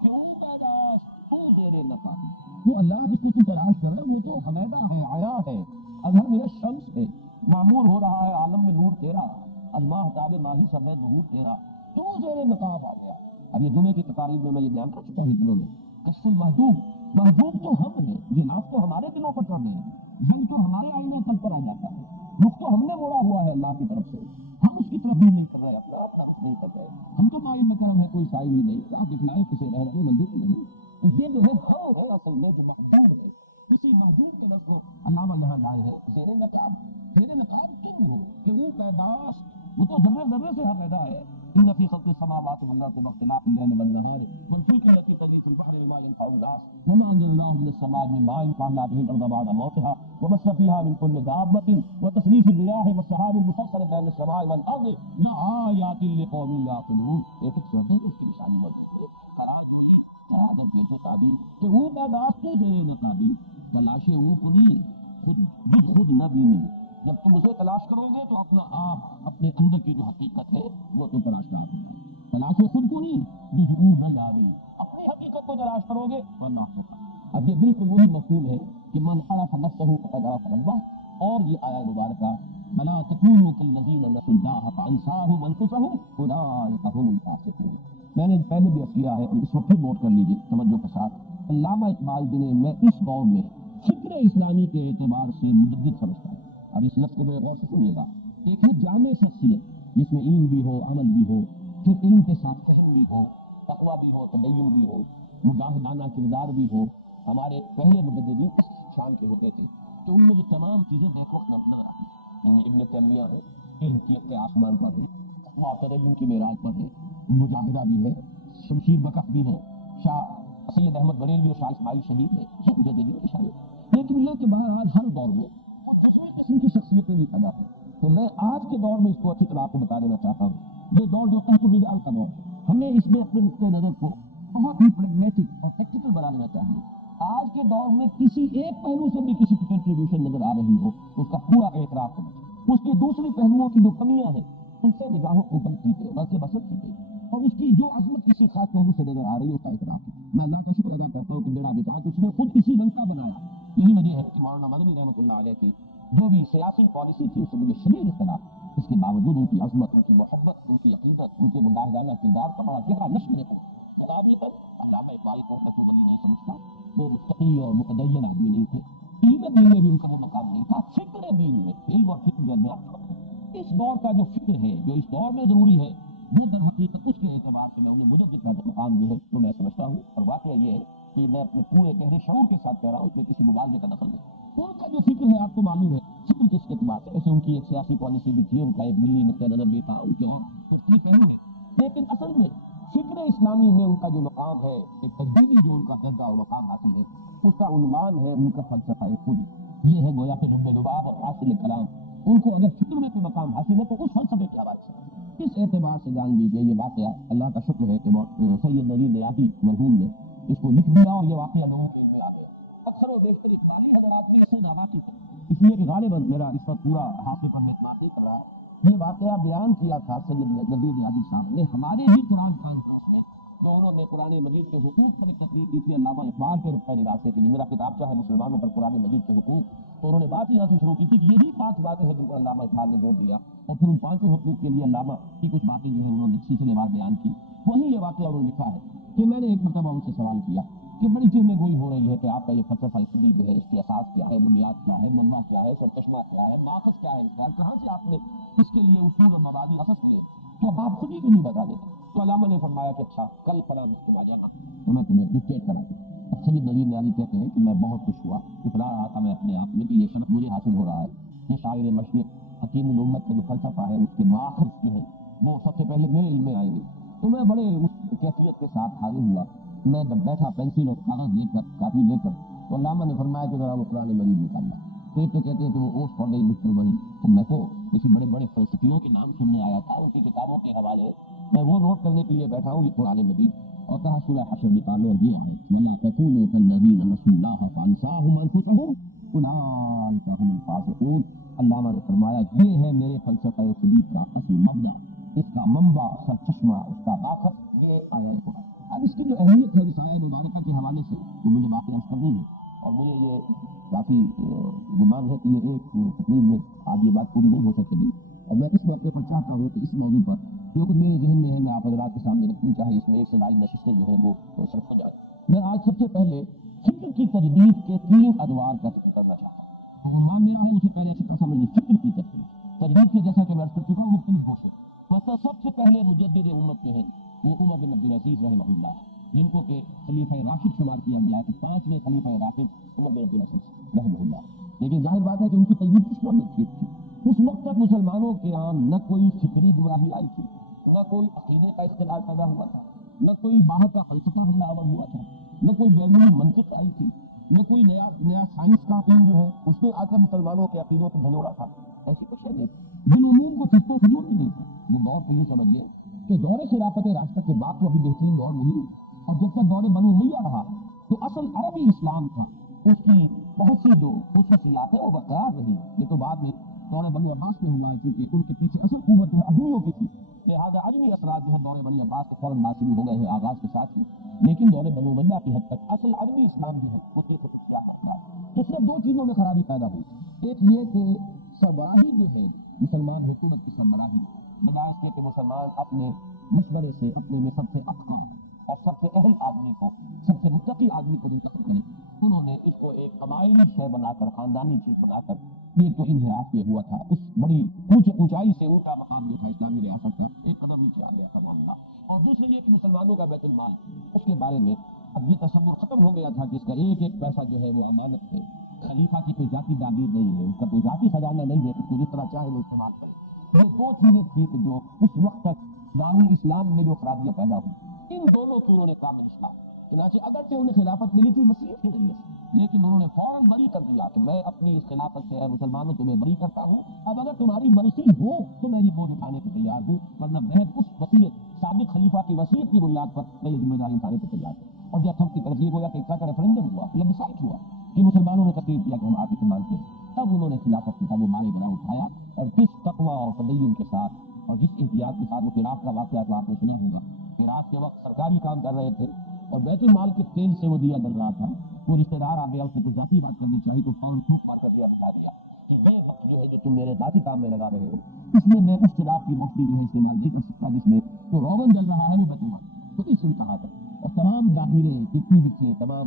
کیوں پیداش تو زیر نقابی، وہ اللہ جس کو تو تلاش کر رہے وہ تو حمیدہ ہے، عیا ہے، اظہر من الشمس ہے، معمور ہو رہا ہے عالم میں نور تیرا، از ماہ تاب ماہی سب ہے ظہور تیرا، تو زیر نقاب آ گیا۔ اب یہ جمعے کی تقاریب میں یہ بیان کر چکا ہوں دنوں میں، کشف المحجوب، محجوب تو ہم ہیں، غلاف تو ہمارے دلوں پر چڑھ رہے ہیں، زنگ تو ہمارے آئینہ تل پر آ جاتا ہے، رخ تو ہم نے موڑا ہوا ہے اللہ کی طرف سے، ہم اس کی طرف بھی نہیں کر رہے، اپنا اپنا نہیں کر رہے، ہم تو مائل میں کرم ہے، کوئی سائل ہی نہیں، کیا دکھلائے کسے رہ رہے مندر ہی نہیں۔ تو یہ جو ہے ہاں ہے اصل میں جو محجوب ہے، کسی محجوب کے لفظ کو علامہ یہاں لائے ہیں زیر نقاب۔ زیر نقاب کیوں ہو کہ وہ پیداش، وہ تو ذرے ذرے سے پیدا ہے۔ ان فی خلق السماوات والارض واختلاف الليل والنهار والفلك التي تجري في البحر بما ينفع الناس وما انزل الله من السماء من ماء فاحيا به الارض بعد موتها وبث فيها من كل دابة وتصريف الرياح والسحاب المسخر بين السماء والارض لآيات لقوم يعقلون۔ ایک سورت ہے اس کی نشانی موجود ہے، چادر پیچھے تعبیر کہ وہ پیداش تو زیر نقابی، تلاش وہ کنی خود خود نبی میں، جب تم اسے تلاش کرو گے تو اپنا آپ، اپنے اندر کی جو حقیقت ہے وہ تم تلاش کرو گے، تلاش خود کو نہیں بظہور نہ یابی، اپنی حقیقت کو تلاش کرو گے تو اللہ ہوگا۔ اب یہ بالکل وہی مفہوم ہے کہ من عرف نفسہ فقد عرف ربہ، اور یہ آیہ مبارکہ بلا تکونوا کالذین نسوا اللہ فانساہم انفسہم اولئک ھم الفاسقون، میں نے پہلے بھی کیا ہے اور اس وقت پھر نوٹ کر لیجیے توجہ کے ساتھ۔ علامہ اقبال جنہیں میں اس دور میں فکر اسلامی کے اعتبار سے مجدد سمجھتا ہوں، اب اس لفظ کو بے غور سے سنیے گا، ایک ہے جامع شخصیت جس میں علم بھی ہو، عمل بھی ہو، پھر علم کے ساتھ فہم بھی ہو، تقویٰ بھی ہو، تدین بھی ہو، مجاہدانہ کردار بھی ہو۔ ہمارے پہلے مجددین اس شان کے ہوتے تھے کہ ان میں یہ تمام چیزیں دیکھو نظر آتی۔ ابن تیمیہ ہے، علم کی آسمان پر ہے، تقویٰ تدین کی معراج پر ہے، مجاہدہ بھی ہے، شمشیر بکف بھی ہے، شاہ سید احمد بریلوی اور شاہ اسماعیل شہید ہے، یہ مجددین کے شامل۔ لیکن یہ کہ بہرحال ہر دور میں وہ جسمی قسم کی شخصیتیں بھی پیدا ہیں، تو میں آج کے دور میں اس کو اچھی طرح آپ کو بتا دینا چاہتا ہوں۔ یہ دور جو قحط الرجال کا دور ہے، ہمیں اس میں اپنے نقطۂ نظر کو بہت ہی پریگمیٹک اور پریکٹیکل بنا لینا چاہیے۔ آج کے دور میں کسی ایک پہلو سے بھی کسی کی کنٹریبیوشن نظر آ رہی ہو تو اس کا پورا اعتراف ہونا، اس کے دوسرے پہلوؤں کی جو کمیاں ہیں ان سے نگاہوں کو بند کیجیے، بلکہ بسط کیجیے، اور اس کی جو عظمت کسی خاص پہلو سے نظر آ رہی ہے اس کا اعتراف ہے۔ میں اللہ کا شکر ادا کرتا ہوں کہ میرا بتایا اس نے خود اسی رنگ کا بنایا۔ یہی وجہ ہے کہ مولانا مدنی رحمۃ اللہ علیہ کی جو بھی سیاسی پالیسی تھی اس سے مجھے شدید اختلاف، اس کے باوجود ان کی عظمت، ان کی محبت، ان کی عقیدت، ان کے مجاہدانہ کردار کا بڑا گہرا نشر میرے کو علامہ اقبال کو میں ولی نہیں سمجھتا، وہ متقی اور متدین آدمی نہیں تھے، علم دین میں بھی ان کا وہ مقام نہیں تھا، فکر دین میں، علم اور فکر کے درمیان فرق ہے۔ اس دور کا جو فکر ہے، جو اس دور میں ضروری ہے، وہ در حقیقت اس کے اعتبار سے میں انہیں مجدد کا مقام جو ہے تو میں سمجھتا ہوں، اور واقعہ یہ ہے کہ میں اپنے پورے گہرے شعور کے ساتھ کہہ رہا ہوں، اس میں کسی مبالغے کا دخل نہیں۔ ان کا جو فکر ہے آپ کو معلوم ہے فکر کس اعتبار سے، ایسے ان کی ایک سیاسی پالیسی بھی تھی، ان کا ایک ملی نقطہ نظر بھی تھا، ان کے اور مختلف پہلو ہے، لیکن اصل میں فکر اسلامی میں ان کا جو مقام ہے، ایک تجدیدی جو ان کا درجہ اور مقام حاصل ہے، اس کا عنوان ہے ان کا فلسفہ خود۔ یہ ہے گویا کہ لب لباب اور حاصل کلام، ان کو اگر فکر میں کوئی مقام حاصل ہے تو اس فلسفے کے حوالے سے اس اعتبار سے جان لیجیے یہ واقعہ اللہ کا شکر ہے کہ سید نذیر نیازی مرحوم نے اس کو لکھ دیا اور یہ واقعہ لوگوں کے علم میں آ گیا۔ اکثر و بیشتر اقبالی حضرات بھی ایسے نواقص ہیں، اس لیے کہ غالباً میرا اس پر پورا حافظ پر میں اعتماد نہیں کر رہا، یہ واقعہ بیان کیا تھا سید نذیر نیازی صاحب نے ہمارے ہی قرآن کانفرنس میں، جو انہوں نے قرآن مجید کے حقوق پر ایک تقریر کی تھی علامہ اقبال کے رخ نگاہ سے، کہ جو میرا کتابچہ ہے مسلمانوں پر قرآن مجید کے حقوق، تو انہوں نے بات یہاں سے شروع کی تھی کہ یہی 5 باتیں ہیں جن پر علامہ اقبال نے زور دیا، اور پھر ان 5 حقوق کے لیے علامہ کی کچھ باتیں جو ہے انہوں نے سلسلے وار بیان کی۔ وہی یہ واقعہ انہوں نے لکھا ہے کہ میں نے ایک مرتبہ ان سے سوال کیا کہ بڑی چیزیں گوئی ہو رہی ہے کہ آپ کا یہ فلسفہ خودی جو ہے اس کی اساس کیا ہے، بنیاد کیا ہے، منبع کیا ہے، سرچشمہ کیا ہے، ماخذ کیا ہے، اس کا کہاں سے آپ نے اس کے لیے اصول اور مبادی اخذ لیے، تو آپ خود ہی کیوں نہیں بتا دیتے؟ تو علامہ نے فرمایا کہ اچھا کل فلاں مسجد آ جانا تو میں تمہیں ڈکٹیٹ کرا دوں۔ اب سید نذیر نیازی کہتے ہیں کہ میں بہت خوش ہوا، اتنا رہا تھا میں اپنے آپ میں کہ یہ شرف مجھے حاصل ہو رہا ہے، یہ شاعر مشرق حکیم الامت کا جو فلسفہ ہے اس کے ماخذ جو ہے وہ سب سے پہلے میرے علم میں آئیں گے۔ تو میں بڑے اس کیفیت کے ساتھ حاضر ہوا، میں جب بیٹھا پینسل اور کاغذ لے کر کاپی لے کر، تو علامہ نے فرمایا کہ ذرا وہ قرآن مجید نکالنا۔ تو ایک تو کہتے ہیں کہ وہ اوس پڑھ گئی مجھ پر وہی، تو میں تو کسی بڑے بڑے فلسفیوں کے نام سننے آیا تھا، ان کی کتابوں کے حوالے میں وہ نوٹ کرنے کے لیے بیٹھا ہوں، یہ قرآن مجید، اور کہا سورہ حشر نکالو، یہ ہے وَلَا تَكُونُوا كَالَّذِينَ نَسُوا اللَّهَ فَأَنسَاهُمْ أَنفُسَهُمْ أُولَٰئِكَ هُمُ الْفَاسِقُونَ۔ علامہ نے فرمایا یہ ہے میرے فلسفہ خودی کا اصل مبدا، اس کا منبع، سرچشمہ، اس کا باخر یہ آیت قرآن۔ اب اس کی جو اہمیت ہے اس آیت مبارکہ کے حوالے سے وہ مجھے واقعی عرض کرنی ہے، اور مجھے یہ کافی گمان ہے کہ یہ ایک تقریر میں آج یہ بات پوری نہیں ہو سکے گی، اور میں اس موقع پر چاہتا ہوں کہ اس موضوع پر جو کچھ میرے ذہن میں ہے میں آپ حضرات کے سامنے رکھوں، چاہے اس میں 1 سے زائد نشستیں جو ہیں وہ صرف ہو جائے۔ میں آج سب سے پہلے فکر کی تجدید کے 3 ادوار کا ذکر کرنا چاہتا ہوں۔ عنوان میرا ہے، مجھے پہلے اچھی طرح سمجھ لیجیے، فکر کی تجدید کے جیسا کہ میں عرض کر چکا ہوں مختلف گوشے، مثلا سب سے پہلے مجدد امت جو ہے وہ عمر بن عبدالعزیز رحمہ اللہ، جن کو کہ خلیفہ راشد شمار کیا گیا ہے کہ 5ویں خلیفہ راشد عمر بن عبدالعزیز رحمہ اللہ۔ لیکن ظاہر بات ہے کہ ان کی تجدید کس وقت میں تھی؟ اس وقت تک مسلمانوں کے عام نہ کوئی فکری گمراہی آئی تھی، نہ کوئی عقیدے کا اختلاف پیدا ہوا تھا، نہ کوئی باہر کا فلسفہ حملہ آور ہوا تھا، نہ کوئی بیرونی منطق آئی تھی، نہ کوئی نیا سائنس کا علم جو ہے اس نے آ کر مسلمانوں کے عقیدوں کو جھنجوڑا تھا، ایسی کچھ ہے نہیں۔ بالعموم کو چستوں فضول بھی نہیں تھا۔ وہ دور تو یوں سمجھیے کہ دور خلافت راشدہ کے بعد تو ابھی بہترین دور نہیں، اور جب تک دور بنو امیہ رہا تو اصل عربی اسلام تھا، اس کی بہت سی جو خصوصیات ہیں وہ برقرار رہی۔ یہ تو بعد میں دور بنو عباس میں ہوا ہے، کیونکہ ان کے پیچھے اصل قوت عجمیوں کی تھی، لہٰذا عجمی اثرات جو ہے دور بنی عباس کے فوراً بعد شروع ہو گئے ہیں آغاز کے ساتھ ہی، لیکن دور بنو امیہ کی حد تک اصل عربی اسلام جو ہے اس کی خصوصیات برقرار۔ تو صرف 2 چیزوں میں خرابی پیدا ہوئی، ایک یہ کہ سربراہی جو ہے مسلمان حکومت کی سربراہی، بجائے اس کے کہ مسلمان اپنے مشورے سے اپنے میں سب سے اتقی اور سب سے اہل آدمی کو، سب سے متقی آدمی کو منتخب کریں، انہوں نے اس کو ایک قبائلی شے بنا کر، خاندانی چیز بنا کر یہ تو انحراف یہ ہوا تھا، اس بڑی اونچائی سے اونچا مقام جو تھا اسلامی ریاست کا ایک قدم نیچے آ گیا تھا معاملہ۔ اور دوسرے یہ کہ مسلمانوں کا بیت المال، اس کے بارے میں اب یہ تصور ختم ہو گیا تھا کہ اس کا ایک ایک پیسہ جو ہے وہ امانت ہے، خلیفہ کی کوئی ذاتی تعبیر نہیں ہے، اس کا کوئی ذاتی خزانہ نہیں ہے کہ کوئی جس طرح چاہے وہ استعمال کرے۔ یہ 2 چیزیں تھیں کہ جو اس وقت تک دارالاسلام میں جو خرابیاں پیدا ہوئی، ان دونوں کی انہوں نے کامل اصلاح، چنانچہ اگرچہ انہیں خلافت ملی تھی وصیت کے ذریعے سے، لیکن انہوں نے فوراً بری کر دیا کہ میں اپنی اس خلافت سے مسلمانوں تمہیں بری کرتا ہوں، اب اگر تمہاری مرضی ہو تو میں یہ بوجھ اٹھانے کو تیار ہوں، ورنہ محض اس وصیت سابق خلیفہ کی وصیت کی بنیاد پر میں یہ ذمہ داری اٹھانے کو تیار ہوں۔ اور جب ہم کی طرف یہ گویا کہ ایک ریفرنڈم ہوا، پلبسائٹ ہوا کہ مسلمانوں نے تصدیق کیا کہ ہم آپ ہی کو مانتے ہیں، تب انہوں نے خلافت کی تب وہ مارے گرا اٹھایا، اور جس تقویٰ اور تدین کے ساتھ اور جس احتیاط کے ساتھ وہ عراق کا واقعہ تو آپ نے سنا ہوگا، عراق کے وقت سرکاری کام کر رہے تھے اور بیت المال کے تیل سے وہ دیا جل رہا تھا، وہ رشتہ دار آ گیا، اس نے کچھ ذاتی بات کرنی چاہیے تو فوراً پھوٹ مار کر دیا، بتا دیا کہ یہ وقت جو ہے جو تم میرے ذاتی کام میں لگا رہے ہو، اس میں میں اس چراغ کی روشنی جو ہے استعمال نہیں کر سکتا جس میں جو روغن جل رہا ہے وہ بیت المال، تو اس انتہا تک۔ اور تمام ظاہریں جتنی بھی تھیں، تمام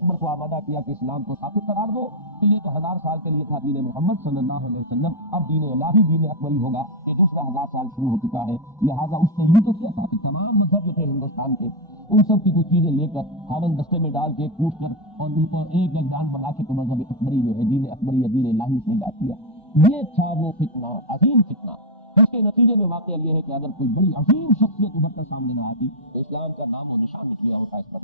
اکبر کو آمادہ کیا کہ اسلام کو ثابت قرار دو کہ یہ تو 1000 سال کے لیے تھا دین محمد صلی اللہ علیہ وسلم، اب دین الہی دین اکبری ہوگا، یہ دوسرا 1000 سال شروع ہو چکا ہے، لہٰذا اس نے یہ تو کیا تھا کہ تمام مذہب جو تھے ہندوستان کے ان سب کی کچھ چیزیں لے کر ہاون دستے میں ڈال کے کوٹ کر اور ان کو ایک بیان بنا کے تو مذہب اکبری جو ہے دین اکبری یا دین الہی اس نے لا کیا۔ یہ تھا وہ فتنہ، عظیم فتنہ۔ اس کے نتیجے میں واقعہ یہ ہے کہ اگر کوئی بڑی عظیم شخصیت ابھر کر سامنے نہ آتی تو اسلام کا نام و نشان مٹ گیا ہوتا اس پر،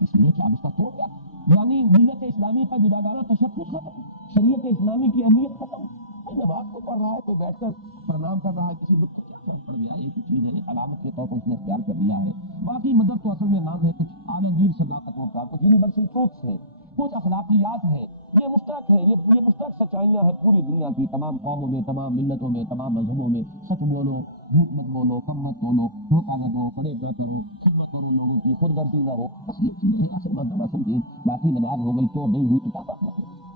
اس لیے کہ اب اس کا توڑ گیا، یعنی ملت اسلامی کا جداگانہ تشخص ختم، شریعت اسلامی کی اہمیت ختم۔ کوئی نماز کو پڑھ رہا ہے، کوئی بیٹھ کر پرنام کر رہا ہے کسی بت کو، کیا پڑھ گیا، ایک ہی چیز ہے، علامت کے طور پر اس نے اختیار کر لیا ہے۔ باقی مذہب تو اصل میں نام ہے کچھ عالمگیر صداقتوں کا، کچھ یونیورسل ٹروتس ہے، کچھ اخلاقیات ہے، یہ مشترک ہے، یہ مشترک سچائیاں ہیں پوری دنیا کی، تمام قوموں میں، تمام ملتوں میں، تمام مذہبوں میں۔ سچ بولو، جھوٹ مت بولو، کم مت بولو، دھوکہ نہ دو، بڑے نہ کرو، خدمت کرو لوگوں کی، خود غرضی نہ ہو، بس یہ چیزیں ہیں اصل مذہب، اصل دین۔ باقی نماز ہو گئی تو نہیں ہوئی تو کیا بات ہے؟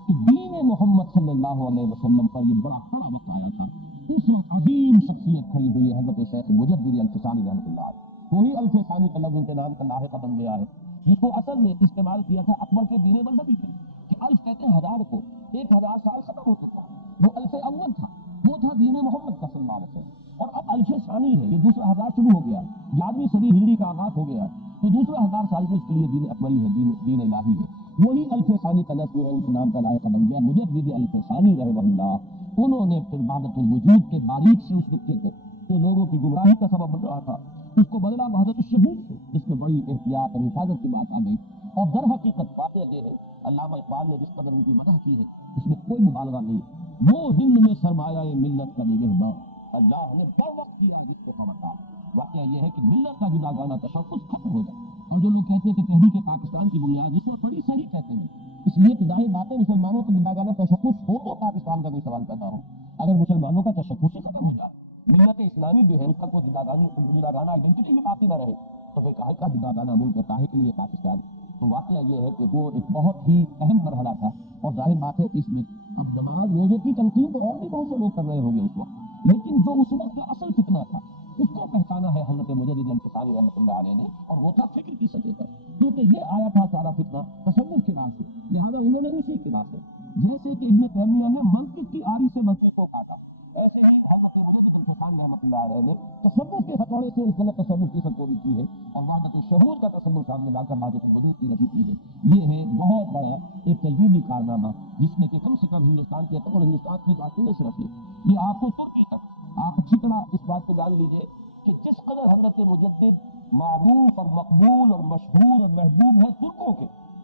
تو دین محمد صلی اللہ علیہ وسلم پر یہ بڑا بڑا وقت آیا تھا، اس وقت عظیم شخصیت کھڑی ہوئی ہے حضرت شیخ مجدد الفسانی رحمۃ اللہ علیہ۔ وہی الفسانی کا لفظ کے نام کا لاحقہ بن گیا ہے، جس کو اصل میں استعمال کیا تھا اکبر کے دین مذہبی کے، کہ الف کہتے ہیں 1000 کو، 1000 سال ختم ہو چکا، وہ الف اول تھا، وہ تھا دین محمد کا صلی اللہ علیہ وسلم، اور اب الف ثانی ہے، یہ دوسرا 1000 شروع ہو گیا، 11ویں صدی ہجری کا آغاز ہو گیا، تو دوسرا 1000 سال میں اس کے لیے دین اکبری ہے، دین الہی ہے۔ وہی الف ثانی کا لفظ ان کے نام کا لائقہ بن گیا، مجدد الف ثانی رحمہ اللہ۔ انہوں نے پھر وحدت الوجود کے باریک سے اس نقطے کو جو لوگوں کی گمراہی کا سبب بن رہا تھا اس کو بدلا وحدت الشہود سے، جس میں بڑی احتیاط اور حفاظت کی بات آ گئی۔ اور در حقیقت واقعہ یہ ہے، علامہ اقبال نے جس قدر ان کی مدح کی ہے اس میں کوئی مبالغہ نہیں، وہ ہند میں سرمایہ ملت کا نگہباں، اللہ نے بر وقت کیا جس کو توقع۔ واقعہ یہ ہے کہ ملت کا جداگانہ تشخص ختم ہو جائے، اور جو لوگ کہتے ہیں کہ تحریک پاکستان کی بنیاد اس میں بڑی صحیح کہتے ہیں، اس لیے کہ ظاہر بات ہے مسلمانوں کا جداگانہ تشخص ہو تو پاکستان کا کوئی سوال پیدا ہو، اگر مسلمانوں کا تشخص ہی ختم ہو جائے، ملت اسلامی جو ہے اس کا کوئی جداگانہ آئیڈینٹی ہی باقی نہ رہے، تو پھر کاہے کا جداگانہ ملک ہے، کاہے کے لیے پاکستان؟ تو واقعہ یہ ہے کہ وہ ایک بہت ہی اہم مرحلہ تھا، اور ظاہر بات ہے کہ اس میں اب نماز روزے کی تنقید تو اور بھی بہت سے لوگ کر رہے ہوں گے اس وقت، لیکن جو اس وقت کا اصل فتنہ تھا اس کو پہچانا ہے حضرت مجدد الفسانی رحمۃ اللہ علیہ نے، اور وہ تھا فکر کی سطح پر، کیونکہ یہ آیا تھا سارا فتنہ تصوف کی راہ سے، لہٰذا انہوں نے اسی کی راہ سے، جیسے کہ ابن تیمیہ نے منطق کی آری سے منطق کو کاٹا، ایسے ہی حضرت مجدد الفسانی رحمۃ اللہ علیہ نے تصوف کے ہتھوڑے سے اس غلط تصوف کی سرکوبی کی ہے، اور وحدت الشہود کا تصور سامنے لا کر وحدت الوجود کی نفی کی ہے۔ یہ ہے بہت بڑا ایک تجدیدی کارنامہ، جس میں کہ کم سے کم ہندوستان کے تک، اور ہندوستان کی بات نہیں صرف یہ آپ کو ترکی تک، آپ اچھی طرح اس بات کو جان لیجئے کہ جس قدر حضرت مجدد معروف اور مقبول اور مشہور اور محبوب ہے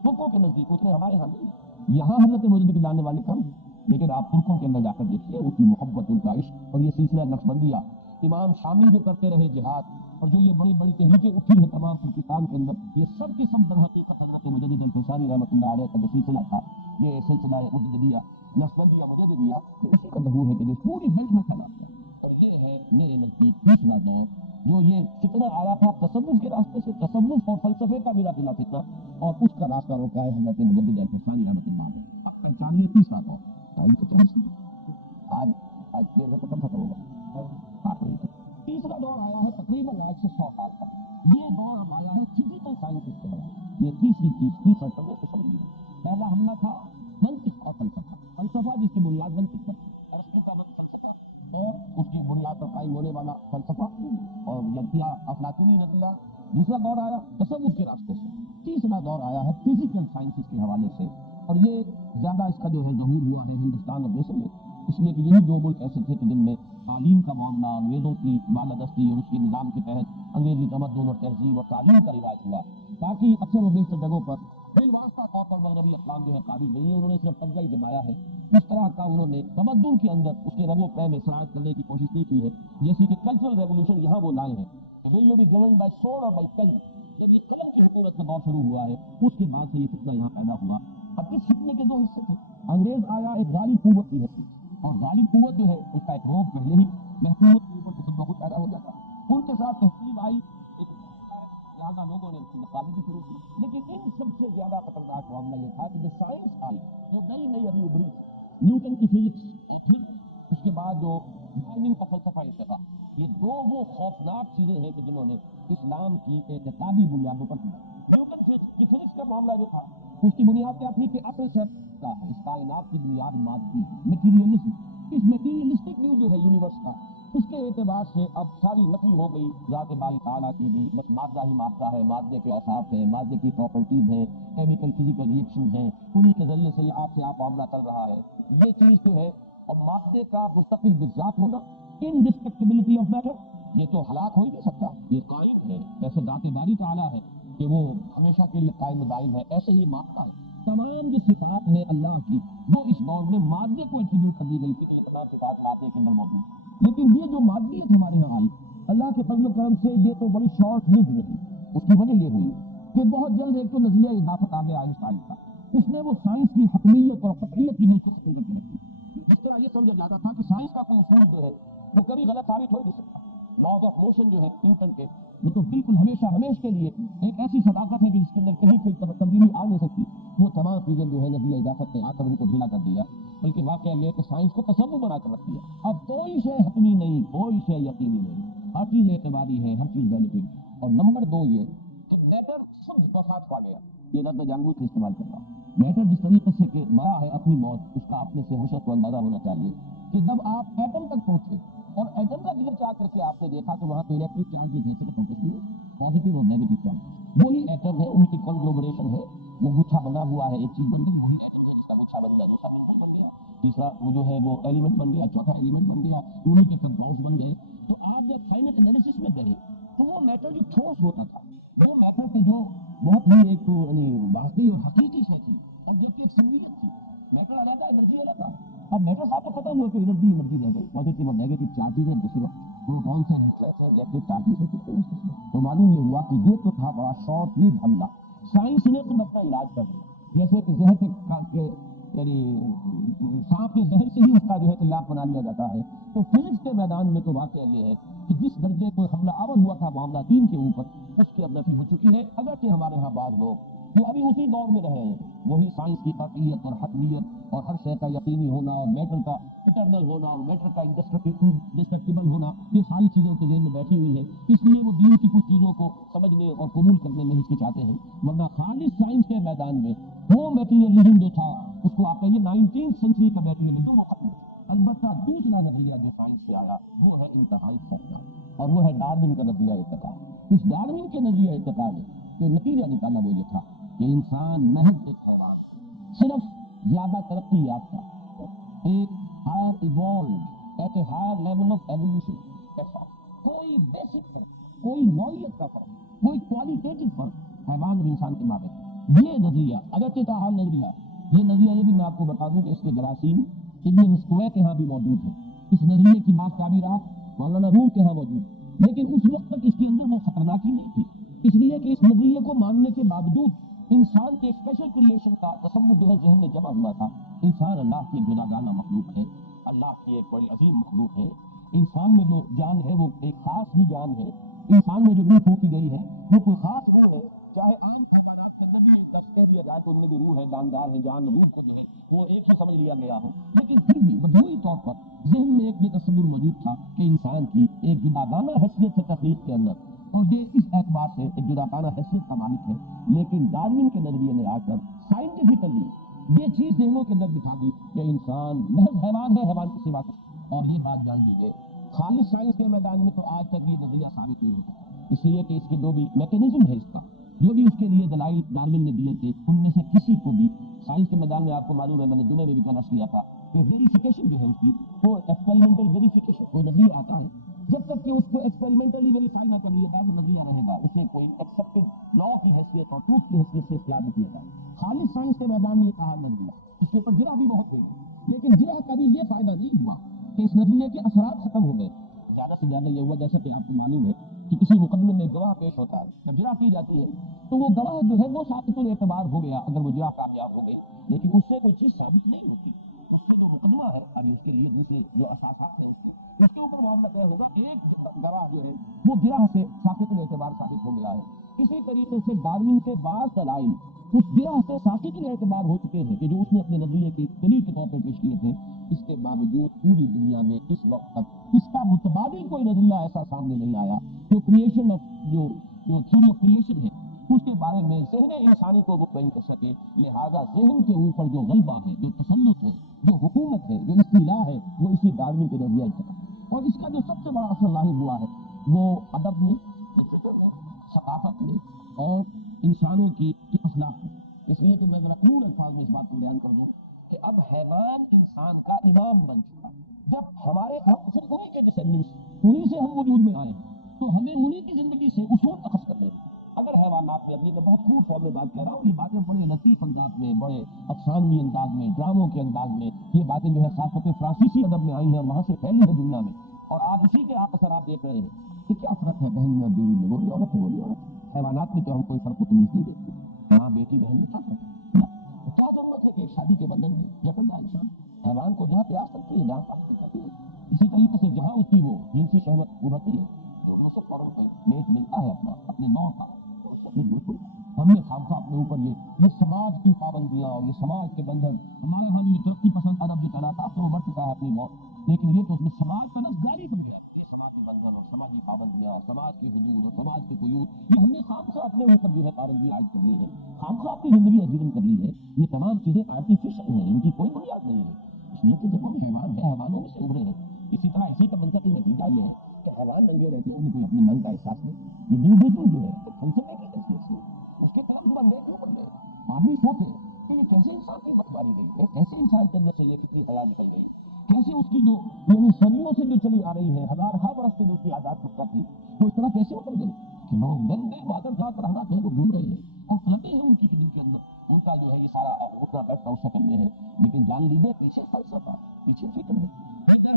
ترکوں کے نزدیک، اتنے ہمارے ہاں نہیں، یہاں حضرت مجدد کے جاننے والے کم ہیں، لیکن آپ ترکوں کے اندر جا کر دیکھیے ان کی محبت، ان کا عشق، اور یہ سلسلہ نقشبندیہ، امام شامی جو کرتے رہے جہاد، اور جو یہ بڑی بڑی تحریکیں اٹھی ہیں تمام ترکستان کے اندر، یہ سب کی سب در حقیقت حضرت مجدد الفسانی رحمۃ اللہ علیہ کا جو سلسلہ تھا، یہ سلسلہ مجددیہ نقشبندیہ مجددیہ، اسی کا ظہور ہے کہ جو پوری بیلٹ میں پھیلا ہوا، اور یہ ہے میرے نزدیک تیسرا دور، جو یہ فتنہ آیا تھا تصوف کے راستے سے، تصوف اور فلسفے کا ملا جلا فتنہ، اور اس کا راستہ روکا ہے حضرت مجدد الفسانی رحمۃ اللہ علیہ۔ اب پہچانیے تیسرا دور، آج دیر میں ختم ہوگا، 8 بجے تک۔ تیسرا دور آیا ہے تقریباً آج سے 100 سال تک، یہ دور اب آیا ہے فزیکل سائنسز کے بعد، یہ تیسرا سمجھے تو سمجھیے۔ پہلا حملہ تھا منطق اور فلسفہ جس کی بنیاد منطق پر، ارسطو کا فلسفہ اور اس کی بنیاد پر قائم ہونے والا فلسفہ، اور یا افلاطونی نظریہ۔ دوسرا دور آیا تصوف کے راستے سے، تیسرا دور آیا ہے فزیکل سائنسز کے حوالے سے، اور یہ زیادہ اس کا جو ہے ظہور ہوا ہے ہندوستان اور دیشوں میں، اس لیے کہ یہی دو ملک ایسے تھے کہ جن میں تعلیم کا معاملہ، انگریزوں کی بالادستی اور اس کے نظام کے تحت انگریزی تمدن اور تہذیب اور تعلیم کا رواج ہوا، باقی اکثر و بیشتر جگہوں پر بالواسطہ طور پر مغربی اقوام جو ہے قابل نہیں ہے، انہوں نے صرف قبضہ ہی جمایا ہے، اس طرح کا انہوں نے تمدن کے اندر اس کے رگ و پے میں سرایت کرنے کی کوشش نہیں کی ہے، جیسے کہ کلچرل ریولوشن یہاں وہ لائے ہیں کہ will you be governed by sword اور بائی پین، جب یہ قلم کی حکومت کا دور شروع ہوا ہے اس کے بعد سے یہ فتنہ یہاں پیدا ہوا۔ اب اس فتنے کے دو حصے تھے، انگریز آیا ایک غالب قوت کی حیثیت، اور غالب قوت جو ہے اس کا ایک روب پہلے ہی محکومت کے اوپر قسم بہت پیدا ہو جاتا، ان کے ساتھ تہذیب آئی، ایک لہٰذا لوگوں نے اس کی مخالفت شروع کی، لیکن ان سب سے زیادہ خطرناک معاملہ یہ تھا کہ جو سائنس آئی، جو نئی نئی ابھی ابھری، نیوٹن کی فزکس، اور پھر اس کے بعد جو ڈارون کا فلسفہ ارتقاء، یہ دو وہ خوفناک چیزیں ہیں کہ جنہوں نے اسلام کی اعتقادی بنیادوں پر کیا۔ نیوٹن کی فزکس کا معاملہ جو تھا اس کی بنیاد کیا تھی کہ اصل سے اس کائنات کی بنیاد مادی مٹیریلزم، اس مٹیریلسٹک ویو جو ہے یونیورس کا، اس کے اعتبار سے اب ساری نفی ہو گئی ذات باری تعالیٰ کی بھی، بس مادہ ہی مادہ ہے، مادے کے اوصاف ہیں، مادے کی پراپرٹیز ہیں، کیمیکل فزیکل ریئیکشنز ہیں، انہی کے ذریعے سے آپ سے آپ معاملہ چل رہا ہے۔ یہ چیز جو ہے اور مادے کا مستقل بذات ہونا، انڈسٹرکٹیبلٹی آف میٹر، یہ تو ہلاک ہو ہی نہیں سکتا، یہ قائم ہے، جیسے ذات باری تعالیٰ ہے کہ وہ ہمیشہ کے لیے قائم دائم ہے، ایسے ہی مادہ ہے۔ تمام جو صفات ہیں اللہ کی وہ اس دور میں مادے کو ایٹریبیوٹ کر دی گئی تھی کہ یہ تمام صفات مادے کے اندر موجود ہیں۔ لیکن یہ جو مادیت ہمارے یہاں آئی اللہ کے فضل و کرم سے، یہ تو بڑی شارٹ لیوڈ رہی۔ اس کی وجہ یہ ہوئی کہ بہت جلد ایک تو نظریہ اضافت آ گیا آئنسٹائن کا، اس نے وہ سائنس کی حتمیت اور قطعیت کی بالکل ختم کر دی۔ اس طرح یہ سمجھا جاتا تھا کہ سائنس کا کوئی اصول جو ہے وہ کبھی غلط ثابت ہو نہیں سکتا۔ لاز آف موشن جو ہے نیوٹن کے، وہ تو بالکل ہمیشہ ہمیشہ کے لیے ایک ایسی صداقت ہے کہ جس کے اندر کہیں کوئی تبدیلی آ نہیں سکتی۔ وہ تمام چیزیں جو ہے نظریہ اضافت نے آ کر ان کو ڈھیلا کر دیا، بلکہ واقعہ یہ ہے کہ سائنس کو تصور بنا کر رکھ دیا۔ اب کوئی شے حتمی نہیں، کوئی شے یقینی نہیں، ہر چیز اعتباری ہے، ہر چیز ریلیٹیو۔ اور نمبر دو یہ کہ میٹر خود وفات پا گیا، یہ لفظ جان بوجھ کے استعمال کر رہا ہوں۔ میٹر جس طریقے سے کہ مرا ہے اپنی موت، اس کا اپنے سے حشر کو اندازہ ہونا چاہیے کہ جب آپ ایٹم تک پہنچے اور ایٹم کا جگر چاک کر کے آپ نے دیکھا تو وہاں پہ الیکٹرک چارج کی حیثیت ہوتی ہے، پازیٹیو اور نیگیٹو چارج، وہی ایٹم ہے، ان کی کنگلومریشن ہے، وہ گچھا بنا ہوا ہے، ایک چیز بن گئی، وہی ایٹم ہے جس کا گچھا بن گیا، دوسرا ممبر بن گیا، تیسرا وہ جو ہے وہ ایلیمنٹ بن گیا، چوتھا ایلیمنٹ بن گیا، انہیں کے کمپاؤنڈز بن گئے۔ تو آپ جب فائنل انالیسس میں گئے تو وہ میٹر جو ٹھوس ہوتا تھا، وہ میٹر کے جو بہت ہی ایک یعنی واقعی اور حقیقی سے تھی، اور جبکہ ایک سمیت تھی، میٹر علیحدہ انرجی علیحدہ۔ اب میٹر صاحب کو ختم ہوا کہ انرجی رہ گئی، پازیٹیو اور نیگیٹو چارجز ہیں کسی وقت، کون سے نیوکلیس ہیں، الیکٹرک چارجز ہیں کتنے اس قسم۔ تو معلوم یہ ہوا کہ یہ تو تھا بڑا شارٹ لیو حملہ، سائنس نے خود اپنا علاج کر دیا، جیسے کہ زہر کے یعنی سانپ کے زہر سے ہی اس کا جو ہے علاج بنا لیا جاتا ہے۔ تو فزکس کے میدان میں تو واقعہ یہ ہے کہ جس درجے کو حملہ آور ہوا تھا معاملہ دین کے اوپر، اس کی اب نفی ہو چکی ہے، اگرچہ ہمارے ہاں بعض لوگ جو ابھی اسی دور میں رہ رہے ہیں، وہی سائنس کی قطعیت اور حتمیت اور ہر شے کا یقینی ہونا اور میٹر کا اٹرنل ہونا اور میٹر کا انڈسٹرکٹیبل ہونا، یہ ساری چیزوں کے ذہن میں بیٹھی ہوئی ہے، اس لیے وہ دین کی کچھ چیزوں کو سمجھنے اور قبول کرنے میں ہچکچاتے ہیں۔ ورنہ خالص سائنس کے میدان میں وہ میٹیریلزم جو تھا، اس کو آپ کہیے 19th سینچری کا میٹیریلزم، وہ ختم ہو۔ البتہ دوسرا نظریہ جو سائنس سے آیا وہ ہے انتہائی سخت، اور وہ ہے ڈارون کا نظریہ ارتقاء۔ اس ڈارون کے نظریہ ارتقاء میں جو نتیجہ نکالا وہ یہ تھا کہ انسان محض ایک حیوان، صرف زیادہ ترقی یافتہ، ایک higher evolved at a higher level of evolution, ایسا کوئی بیسک فرق، کوئی نوعیت کا فرق، کوئی کوالٹیٹو فرق حیوان اور انسان کے مابین، یہ نظریہ اگرچہ تاحال نظریہ، یہ بھی میں آپ کو بتا دوں کہ اس کے جراثیم ابن مسکوے کے ہاں بھی موجود ہے، اس نظریے کی بعض تعبیرات مولانا روح کے ہاں موجود، لیکن اس وقت تک اس کے اندر وہ خطرناک ہی نہیں تھی، اس لیے کہ اس نظریے کو ماننے کے باوجود انسان کے اسپیشل کریشن کا تصور جو ہے ذہن میں جمع ہوا تھا۔ انسان اللہ کی جداگانہ مخلوق ہے، اللہ کی ایک بڑی عظیم مخلوق ہے، انسان میں جو جان ہے وہ ایک خاص ہی جان ہے، انسان میں جو روح پھونکی گئی ہے وہ کوئی خاص روح ہے، چاہے عام حیوانات کے اندر بھی ایک لفظ کہہ دیا جائے کہ ان میں بھی روح ہے، جاندار ہے، جان روح کو جو ہے وہ ایک ہی سمجھ لیا گیا ہو، لیکن پھر بھی مجموعی طور پر ذہن میں ایک یہ تصور موجود تھا کہ انسان کی ایک جداگانہ حیثیت ہے تخلیق کے اندر، اور یہ اس اعتبار سے ایک جداگانہ حیثیت کا مالک ہے۔ لیکن ڈارون کے نظریے نے آ کر سائنٹیفکلی یہ چیز ذہنوں کے اندر بٹھا دی کہ انسان محض حیوان ہے، حیوان کے سوا کچھ۔ اور یہ بات جان لیجیے خالص سائنس کے میدان میں تو آج تک یہ نظریہ ثابت نہیں ہوتا، اس لیے کہ اس کی جو بھی میکینزم ہے، اس کا جو بھی اس کے لیے دلائل ڈارون نے دیے تھے، ان میں سے کسی کو بھی سائنس کے میدان میں آپ کو معلوم ہے، میں نے جمعے میں بھی کل عرض کیا تھا کہ ویریفیکیشن جو ہے اس کی وہ ایکسپیریمنٹل ویریفیکیشن، کوئی نظریہ آتا ہے جب تک کہ اس کو ایکسپیریمنٹلی ویریفائی نہ کر لیا جائے وہ نظریہ رہے گا، اسے کوئی ایکسیپٹڈ لا کی حیثیت اور ٹروتھ کی حیثیت سے اختیار نہیں کیا جائے۔ خالص سائنس کے میدان میں یہ کہا نظریہ، اس کے اوپر جرح بھی بہت ہوئی، لیکن جرح کا بھی یہ فائدہ نہیں ہوا کہ اس نظریے کے اثرات ختم ہو گئے۔ زیادہ سے زیادہ یہ ہوا جیسا کہ آپ کو معلوم ہے کہ کسی مقدمے میں گواہ پیش ہوتا ہے، جب جرح کی جاتی ہے تو وہ گواہ جو ہے وہ ثابت الاعتبار ہو گیا اگر وہ جرح کامیاب ہو گئی، لیکن اس سے کوئی چیز ثابت نہیں ہوتی، اس سے جو مقدمہ ہے ابھی اس کے لیے دوسرے جو اساسات ہیں اس کے اوپر معاملہ طے ہوگا۔ ایک گواہ جو ہے وہ جرح سے ثابت الاعتبار ثابت ہو گیا ہے۔ اسی طریقے سے ڈارون کے بعض دلائل اس جرح سے ثابت الاعتبار ہو چکے ہیں کہ جو اس نے اپنے نظریے کے دلیل کے طور پر پیش کیے تھے، اس کے باوجود پوری دنیا میں اس وقت تک اس کا متبادل کوئی نظریہ ایسا سامنے نہیں آیا جو کریشن آف جو تھیوری آف کریشن ہے، اس کے بارے میں ذہن انسانی کو مطمئن کر سکے. لہذا ذہن کے اوپر جو غلبہ ہے، جو تسلط ہے، جو حکومت ہے، جو استیلاء ہے، وہ اسی ڈارون کے نظریہ اجتماع. اور اس کا جو سب سے بڑا اثر ظاہر ہوا ہے وہ ادب میں، لٹریچر میں، ثقافت میں اور انسانوں کی اخلاق میں. اس لیے کہ میں ذرا کور الفاظ میں اس بات کو بیان کر دوں کہ اب حیوان انسان کا امام بن چکا ہے. جب ہمارے صرف انہیں کے ڈسینڈنٹس، انہیں سے ہم وجود میں آئے ہیں، تو ہمیں انہیں کی زندگی سے اصول اخذ کرنے ہیں. اگر حیوانات میں، ابھی میں بہت کور فارم میں بات کر رہا ہوں، یہ باتیں بڑے لطیف انداز میں، بڑے افسانوی انداز میں، ڈراموں کے انداز میں یہ باتیں جو ہے خاص طور پہ فرانسیسی ادب میں آئی ہیں اور وہاں سے پھیلی ہے دنیا میں. اور آج اسی کے اثر آپ دیکھ رہے ہیں کہ کیا فرق ہے بہن اور بیوی میں. وہی عورت ہے، وہی عورت. حیوانات میں تو ہم کوئی فرق و تمیز نہیں دیکھتے. ماں بیٹی بہن میں کیا فرق ہے؟ کیا ضرورت ہے کہ ایک شادی کے بندھن میں جکڑ جائے انسان؟ حیوان کو جہاں پیاس سکتی ہے، جہاں پاس سکتی ہے، اسی طریقے سے جہاں اس کی وہ جنسی شہوت ابھرتی ہے، جو اسے فوراً میٹ ملتا ہے اپنے نوع کا. بالکل ہم نے خامخواہ اپنے اوپر یہ سماج کی پابندیاں اور یہ سماج کے بندھن. ہمارے یہاں یہ ترقی پسند ادب جو چلا تھا تو بڑھ چکا ہے اپنی موت، لیکن یہ تو اس میں سماج کا نسگاری بن گیا. یہ سماجی بندھن اور سماجی پابندیاں اور سماج کی حدود اور سماج کے قیود، یہ ہم نے خامخواہ اپنے اوپر جو ہے پابندی عائد کر لی ہے، خامخواہ اپنی زندگی عجیبن کر لی ہے. یہ تمام چیزیں آرٹیفیشل ہیں، ان کی کوئی بنیاد نہیں ہے. اس لیے کہ جب ہم حیوان ہیں، حیوانوں میں سے ابھرے ہیں. اسی طرح اسی کا منطقی نتیجہ یہ ہے کہ حیوان ننگے رہتے ہیں، انہیں کوئی اپنے ننگ کا احساس نہیں. یہ بالکل جو ہے فلسفے کی حیثیت سے اس کی طرف بندے کیوں بن گئے؟ آدمی سوچے کہ یہ کیسے انسان کی مت ماری گئی ہے، کیسے انسان کے اندر سے یہ فطری حیا نکل گئی، کیسے اس کی جو یعنی صدیوں سے جو چلی آ رہی ہے، ہزارہ برس سے جو اس کی عادات پختہ تھی، وہ اس طرح کیسے اتر گئی کہ لوگ گندے واٹر خاص رحمات ہیں وہ گھوم رہے ہیں اور قلتیں ہیں ان کی دل کے اندر. ان کا جو ہے یہ سارا اٹھنا بیٹھنا اس شکل میں ہے. لیکن جان لیجیے پیچھے فلسفہ، پیچھے فکر ہے.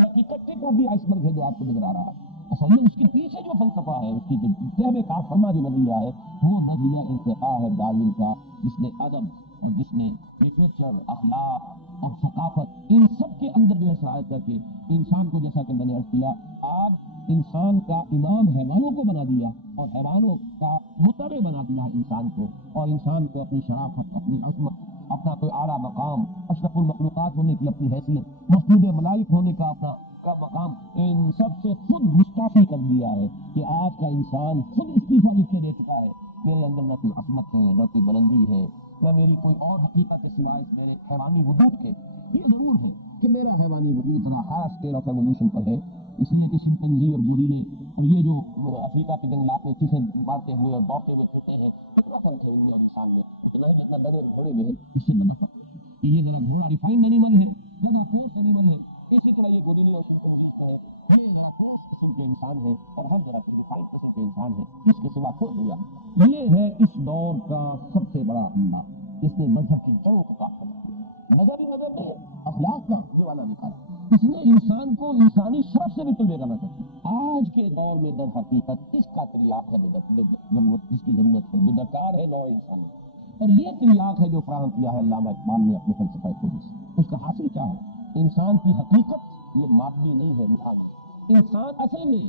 حقیقت ٹپ آف دی آئس برگ ہے جو آپ کو نظر آ رہا ہے. اصل میں اس کے پیچھے جو فلسفہ ہے، اس کی جو طے میں کار فرما جو نظریہ ہے، وہ نظریہ ارتقاء ہے ڈارون کا، جس نے ادب اور جس نے لٹریچر، اخلاق اور ثقافت، ان سب کے اندر جو ہے سرایت کر کے انسان کو، جیسا کہ میں نے عرض کیا، آج انسان کا امام حیوانوں کو بنا دیا اور حیوانوں کا متبع بنا دیا انسان کو. اور انسان کو اپنی شرافت، اپنی عظمت، اپنا کوئی اعلیٰ مقام، اشرف المخلوقات ہونے کی اپنی حیثیت، مسجود ملائک ہونے کا اپنا کا مقام، ان سب سے خود مستعفی کر دیا ہے. کہ آج کا انسان خود استعفیٰ لکھ کے دے چکا ہے. میرے اندر نہ کوئی عظمت ہے، نہ کوئی بلندی ہے، نہ میری کوئی اور حقیقت ہے سوائے میرے حیوانی وجود کے. یہ ضرور ہے کہ میرا حیوانی وجود ذرا خاص اسکیل آف ایوولوشن پر ہے. اس لیے کہ شمپینزی اور گوریلے اور یہ جو افریقہ کے جنگلات میں چیخیں مارتے ہوئے اور دوڑتے ہوئے پھرتے ہیں، کتنا فرق ہے ان میں اور انسان میں. اتنا ہے جتنا بڑے گھوڑے میں ہے، اس سے نہ فرق ہے کہ یہ ذرا گھوڑا ریفائنڈ اینیمل ہے، زیادہ ٹھوس اینیمل ہے. اسی طرح یہ گوریلے اور شمپینزی کا ہے، یہ ذرا ٹھوس قسم کے انسان ہے اور ہم ذرا ریفائنڈ قسم کے انسان ہیں. اس کے سوا کھو دیا. یہ ہے اس دور کا سب سے بڑا حملہ. اس نے مذہب کی جڑوں کو کاٹ کر دیا. مذہب ہی مذہب نہیں، اخلاق کا دیوانہ نکالا. اس نے انسان کو انسانی شرف سے بھی تلے کرنا چاہتا. آج کے دور میں در حقیقت اس کا تریاق ہے ضرورت، جس کی ضرورت ہے، جو درکار ہے نوع انسان. اور یہ تریاق ہے جو فراہم کیا ہے علامہ اقبال نے اپنے فلسفہ خود سے. اس کا حاصل کیا ہے؟ انسان کی حقیقت یہ مادی نہیں ہے، روحانی. انسان اصل میں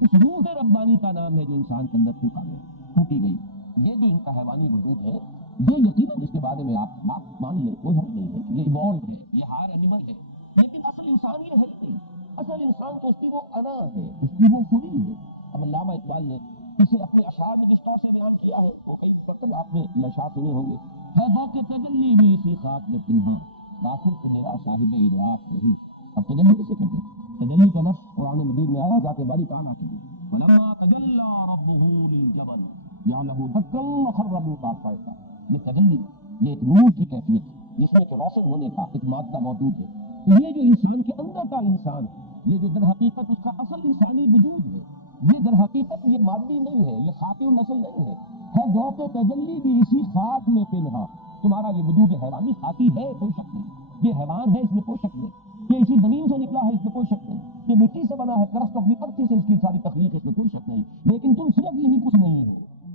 اس روح ربانی کا نام ہے جو انسان کے اندر پھوٹی گئی. یہ جو ان کا حیوانی وجود ہے، یہ یقیناً اس کے بارے میں آپ بات مان لیں، کوئی حرج نہیں ہے کہ یہ ایوالوڈ ہے، یہ ہائر اینیمل ہے. لیکن اصل انسان یہ ہے ہی نہیں. اصل انسان تو اس کی وہ انا ہے، اس کی وہ خودی ہے. اب علامہ اقبال نے اسے اپنے اشعار میں جس طور سے بیان کیا ہے، وہ کئی مرتبہ آپ نے یہ اشعار سنے ہوں گے. ہے ذوق تجلی بھی اسی خاک میں پنہاں، داخل تو میرا صاحب ادراک نہیں. اب تجلی کسے کہتے ہیں؟ تجلی کا لفظ قرآن مجید میں آیا ذات باری تعالیٰ کی. فلما تجلی ربہ للجبل جعلہ دکا وخر موسیٰ صعقا. یہ تجلی، یہ ایک نور کی کیفیت ہے جس میں کہ روشن ہونے کا ایک مادہ موجود ہے. یہ جو انسان کے اندر کا انسان ہے، یہ جو در حقیقت اس کا اصل انسانی وجود ہے، یہ در حقیقت یہ مادی نہیں ہے، یہ خاکی النسل نہیں ہے. ہے ذوق تجلی بھی اسی خاک میں پنہاں. تمہارا یہ وجود حیوانی خاکی ہے، کوئی شک نہیں. یہ حیوان ہے، اس میں کوئی شک نہیں. یہ اسی زمین سے نکلا ہے، اس میں کوئی شک نہیں. یہ مٹی سے بنا ہے، کرست اپنی پرتی سے اس کی ساری تخلیق ہے، اس میں کوئی شک نہیں. لیکن تم صرف یہی کچھ نہیں ہے.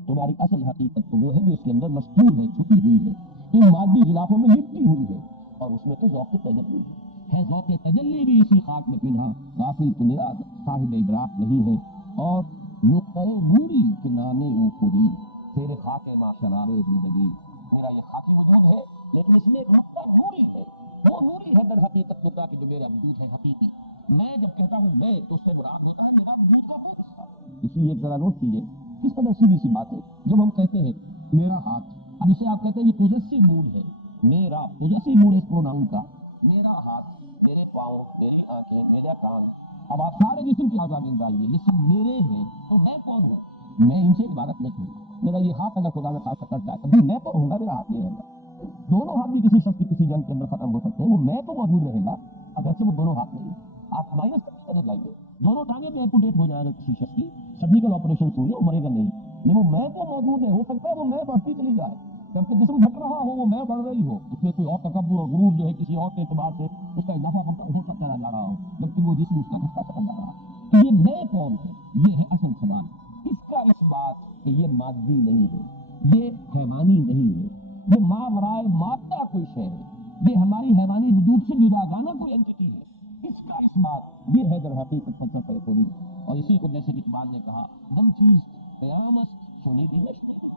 تمہاری اصل حقیقت تو وہ ہے جو اس کے اندر مستور ہے، چھپی ہوئی ہے، ان مادی غلافوں میں لپٹی ہوئی ہے. اور اس میں تو ذوق تجلی ہے. ذوق تجلی بھی اسی خاک میں پنہاں، غافل تو میرا صاحب ادراک نہیں ہے. اور نقطۂ نوری کے نام او خوری، تیرے خاک ما شرار زندگی. میرا یہ خاکی وجود ہے، لیکن اس میں ایک نقطہ نوری ہے. وہ نوری ہے در حقیقت نقطہ کہ جو میرا وجود ہے حقیقی. میں جب کہتا ہوں میں، تو اس سے مراد ہوتا ہے میرا وجود کا وہ حصہ. اسی لیے ذرا نوٹ کیجیے، کس قدر سیدھی سی بات ہے. جب ہم کہتے ہیں میرا ہاتھ. اب اسے آپ کہتے ہیں یہ پوزیسو موڈ ہے. میرا پوزیسو موڈ ہے اس پروناؤن کا. میرا ہاتھ، میرے پاؤں، میری آنکھیں، میرا کان. اب آپ سارے جسم کی آزاد ڈالئیے، یہ سب میرے ہیں. تو میں کون ہوں؟ میں ان سے عبارت نہیں ہوں. میرا یہ ہاتھ اگر خدا نے خاص کرتا ہے ابھی میں تو ہوں گا، میرا ہاتھ نہیں رہے گا. دونوں ہاتھ بھی کسی شخص کی کسی جنگ کے اندر ختم ہو سکتے ہیں، وہ میں تو موجود رہے گا اگرچہ وہ دونوں ہاتھ نہیں. آپ مائنس کرتے لائیے، دونوں ٹانگیں بھی ایمپوٹیٹ ہو جائے گا کسی شخص کی، سرجیکل آپریشن ہوئی وہ مرے گا نہیں، لیکن وہ میں تو موجود ہے. ہو سکتا ہے وہ میں بڑھتی چلی جائے، جبکہ جسم گھٹ رہا ہو وہ میں بڑھ رہی ہو، اس میں کوئی اور تکبر اور غرور جو ہے کسی اور کے اعتبار سے اس کا اضافہ ہوتا چلا جا رہا ہو، جبکہ وہ جسم اس کا گھٹتا چلا جا رہا. تو یہ میں کون ہے، یہ ہے اصل سوال. اس کا اس بات کہ یہ مادی نہیں ہے، یہ حیوانی نہیں ہے، یہ ماورائے مادہ کوئی شے ہے، یہ ہماری حیوانی وجود سے جداگانہ کوئی انٹیٹی ہے. اس کا اس بات یہ ہے در حقیقت فلسفہ خودی. اور اسی کو جیسے کہ اقبال نے کہا، دم چیز قیامت شنیدی نشنیدی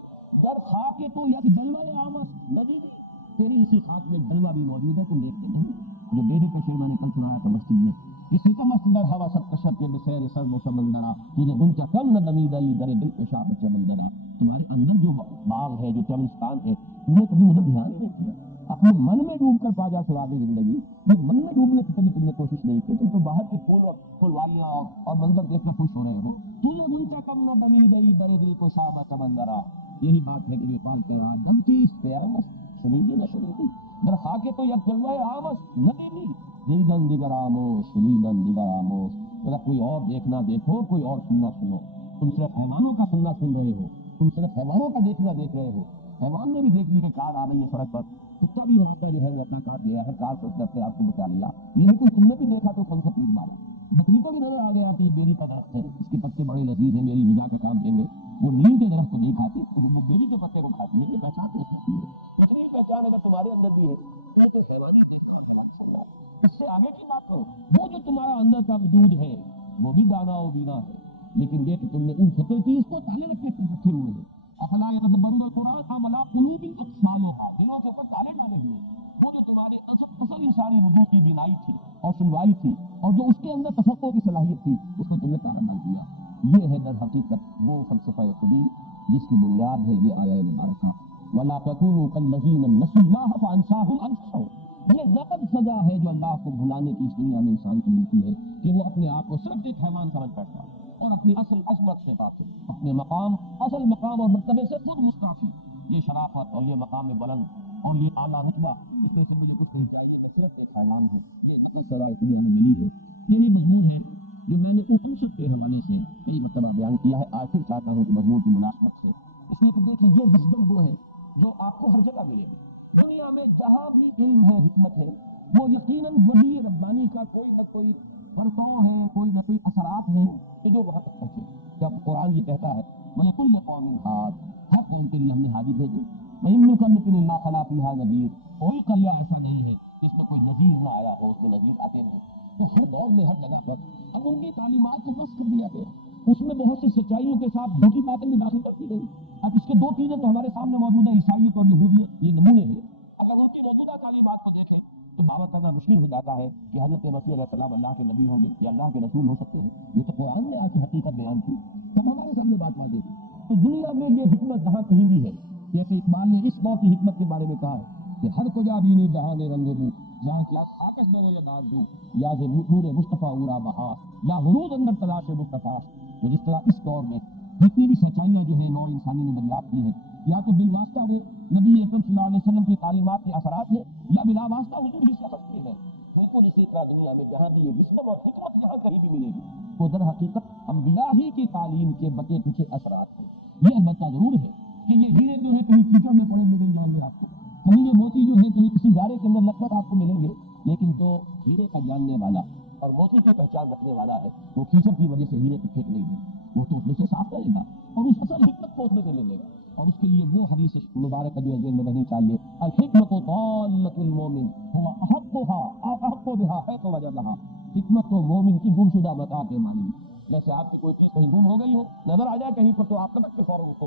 در خاک تو یک جلوہ آمد ندیدی. تیری اسی خاک میں جلوہ بھی موجود ہے، تم دیکھتے نہیں. جو بیری کا شعر میں نے کل سنایا تھا مسجد میں، کسی کا مصدر ہوا سب کشت کے بسیر سر و سمندرا تجھے غنچہ کم نہ دمیدئی در دل کو شاپ چمندرا. تمہارے اندر جو باغ ہے، جو چمنستان ہے، تم نے کبھی ادھر دھیان ہی نہیں کیا. اپنے من میں ڈوب کر پا جا سواد زندگی، جب من میں ڈوبنے کی کبھی تم نے کوشش نہیں کی. تم تو باہر کی پھول اور پھلواریاں اور منظر دیکھ کر خوش ہو رہے ہو. تجھے غنچہ کم نہ دمیدئی در دل کو شاپ چمندرا. یہی بات ہے کہ اقبال کہہ رہا، دم چیز قیامت شنیدی نہ شنیدی در خاک تو یک جلوہ آمد ندیدی دیدن دیگر آموش دیدن دیگر آموش. ذرا کوئی اور دیکھنا دیکھو، کوئی اور سننا سنو. تم صرف حیوانوں کا سننا سن رہے ہو، تم صرف حیوانوں کا دیکھنا دیکھ رہے ہو. حیوان نے بھی دیکھ لی کہ کار آ رہی ہے سڑک پر، کتا بھی راستہ جو ہے وہ اپنا کاٹ دیا ہے، کار سے اس نے اپنے آپ کو بچا لیا. یہ ہے کوئی تم نے بھی دیکھا تو کون سا تیر مارا. بکری کو بھی نظر آ گیا کہ یہ بیری کا درخت ہے، اس کے پتے بڑے لذیذ ہیں، میری غذا کا کام دیں گے. وہ نیم کے درخت کو نہیں کھاتی، وہ بیری کے پتے کو کھاتی ہے. یہ پہچان نہیں سکتی ہے. اتنی پہچان اگر تمہارے اندر بھی ہے تو حیوانی دیکھنا. اس سے آگے کی بات کرو، وہ جو تمہارا اندر کا وجود ہے وہ بھی دانا و بینا ہے، لیکن یہ کہ تم نے ان فطری چیز کو تالے رکھے ہوئے ہیں. افلا یتدبرون القرآن ام علی قلوب اقفالها، دلوں کے اوپر تالے ڈالے ہوئے ہیں. وہ جو تمہاری اصل انسانی وجود کی بینائی تھی اور سنوائی تھی اور جو اس کے اندر تفقع کی صلاحیت تھی، اس کو تم نے تالا ڈال دیا. یہ ہے در حقیقت وہ فلسفہ خودی جس کی بنیاد ہے یہ آیہ مبارکہ، وَلَا تَكُونُوا كَالَّذِينَ نَسُوا اللَّهَ فَأَنسَاهُمْ أَنفُسَهُمْ. یہ نقد سزا ہے جو اللہ کو بھلانے کی اس دنیا میں انسان کو ملتی ہے کہ وہ اپنے آپ کو صرف ایک حیوان سمجھ بیٹھتا اور اپنی اصل عظمت سے غافل، اپنے مقام، اصل مقام اور مرتبے سے خود مستعفی. یہ شرافت اور یہ مقام بلند اور یہ اعلیٰ رتبہ، اس میں سے مجھے کچھ نہیں چاہیے، میں صرف ایک حیوان ہوں. یہ نقد سزا اس دنیا میں ملی ہے. یہی مضمون ہے جو میں نے ان سب کے حوالے سے کئی مرتبہ بیان کیا ہے. آج پھر چاہتا ہوں کہ مضمون کی مناسبت سے اس لیے کہ دیکھیں یہ وژڈم وہ ہے جو آپ کو ہر جگہ ملے گی. دنیا میں جہاں بھی علم ہے، حکمت ہے، وہ یقیناً وحی ربانی کا کوئی نہ کوئی پرتو ہے، کوئی نہ کوئی اثرات ہیں کہ جو وہاں تک پہنچے. جب قرآن یہ کہتا ہے وَلِكُلِّ قَوْمٍ هَادٍ، ہر قوم کے لیے ہم نے ہادی بھیجے. وَإِن مِّن قَرْيَةٍ إِلَّا خَلَا فِيهَا نَذِيرٌ، کوئی قریہ ایسا نہیں ہے جس میں کوئی نذیر نہ آیا ہو، اس میں نذیر آتے ہیں. تو ہر دور میں ہر جگہ پر اب ان کی تعلیمات کو بس کر دیا گیا، اس میں بہت سی سچائیوں کے ساتھ جھوٹی باتیں بھی داخل کر دی گئی. اب اس کے دو چیزیں تو ہمارے سامنے موجود ہیں، عیسائیت اور یہودیت. یہ نمونے ہیں. اگر ان کی موجودہ تعلیمات کو دیکھیں تو باور کرنا مشکل ہو جاتا ہے کہ حضرت مسیح علیہ السلام اللہ کے نبی ہوں گے یا اللہ کے رسول ہو سکتے ہیں. یہ تو قرآن نے آج حقیقت بیان کی، تب ہمارے سامنے بات واضح تھی. تو دنیا میں یہ حکمت جہاں کہیں بھی ہے، جیسے اقبال نے اس دور کی حکمت کے بارے میں کہا ہے کہ ہر کجا بینی جہاں رنگ بو، جہاں کیا خاکش دو یا دار دو، یا نور مصطفیٰ اورا بہار، یا غروز اندر تلاش مصطفیٰ. تو جس طرح اس دور میں جتنی بھی سچائیاں جو ہیں نوع انسانی نے دریافت کی ہیں، یا تو بالواسطہ وہ نبی اکرم صلی اللہ علیہ وسلم کی تعلیمات کے اثرات ہیں، یا بلا واسطہ حضور ہی سے سکتی ہیں. بالکل اسی طرح دنیا میں جہاں بھی یہ وسڈم اور حکمت جہاں کہیں بھی ملے گی، وہ در حقیقت انبیاء ہی کی تعلیم کے بچے کچھ اثرات ہیں. یہ البتہ ضرور ہے کہ یہ ہیرے جو ہے کہیں کیچڑ میں پڑے مل جائیں گے آپ کو، کہیں یہ موتی جو ہے کہیں کسی گارے کے اندر لگ کر آپ کو ملیں گے. لیکن جو ہیرے کا جاننے والا اور موتی کی پہچان رکھنے والا ہے، وہ کیچڑ کی وجہ سے ہیرے کو پھینک نہیں دے، وہ تو اس میں سے صاف کرے گا اور اس اصل حکمت کو اس میں سے لے لے گا. اور اس کے لیے وہ حدیث مبارکہ جو ذہن میں رہنی چاہیے، الحکمت ضالۃ المومن هو احقها او احق بها حيث وجدها. حکمت تو مومن کی گم شدہ متاع کے معنی. جیسے آپ کی کوئی چیز کہیں گم ہو گئی ہو، نظر آ جائے کہیں پر، تو آپ کبک کے فوراً اس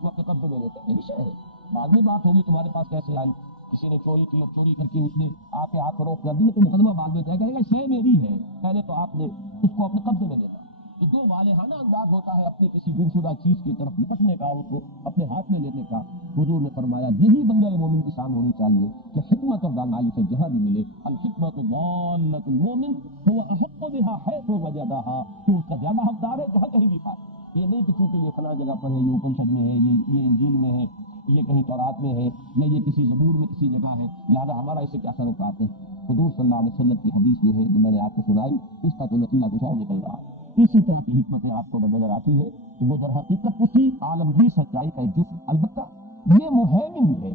کو اپنے قبضے میں لیتے ہیں. یہی شے ہے. بعد میں بات ہوگی تمہارے پاس کیسے آئی، کسی نے چوری کی اور چوری کر کے اس نے آپ کے ہاتھ فروخت کر دی، تو مقدمہ بعد میں طے کرے گا شے میری ہے، پہلے تو آپ نے اس کو اپنے قبضے میں دینا. تو جو والہانہ انداز ہوتا ہے اپنی کسی گمشدہ چیز کی طرف نپٹنے کا، اس کو اپنے ہاتھ میں لینے کا، حضور نے فرمایا یہی بندہ مومن کی شان ہونی چاہیے کہ حکمت اور دانائی سے جہاں بھی ملے، الحکمت ضالۃ المؤمن هو احق بها حيث وجدها، تو اس کا زیادہ حقدار ہے جہاں کہیں بھی پائے۔ یہ نہیں کہ چونکہ یہ فلاں جگہ پر ہے، یہ اپنشد میں ہے، یہ انجیل میں ہے، یہ کہیں تورات میں ہے، یا یہ کسی زبور میں کسی جگہ ہے، لہذا ہمارا اس سے کیا تعلقات ہے۔ حضور صلی اللہ علیہ وسلم کی حدیث جو ہے جو میں نے آپ کو سنائی، اس کا تو نتیجہ کچھ اور نکل رہا ہے۔ اسی طرح کی حکمتیں آپ کو نظر آتی ہے کہ وہ در حقیقت اسی عالمگیر سچائی کا ایک جزء، البتہ یہ مہیمن ہے،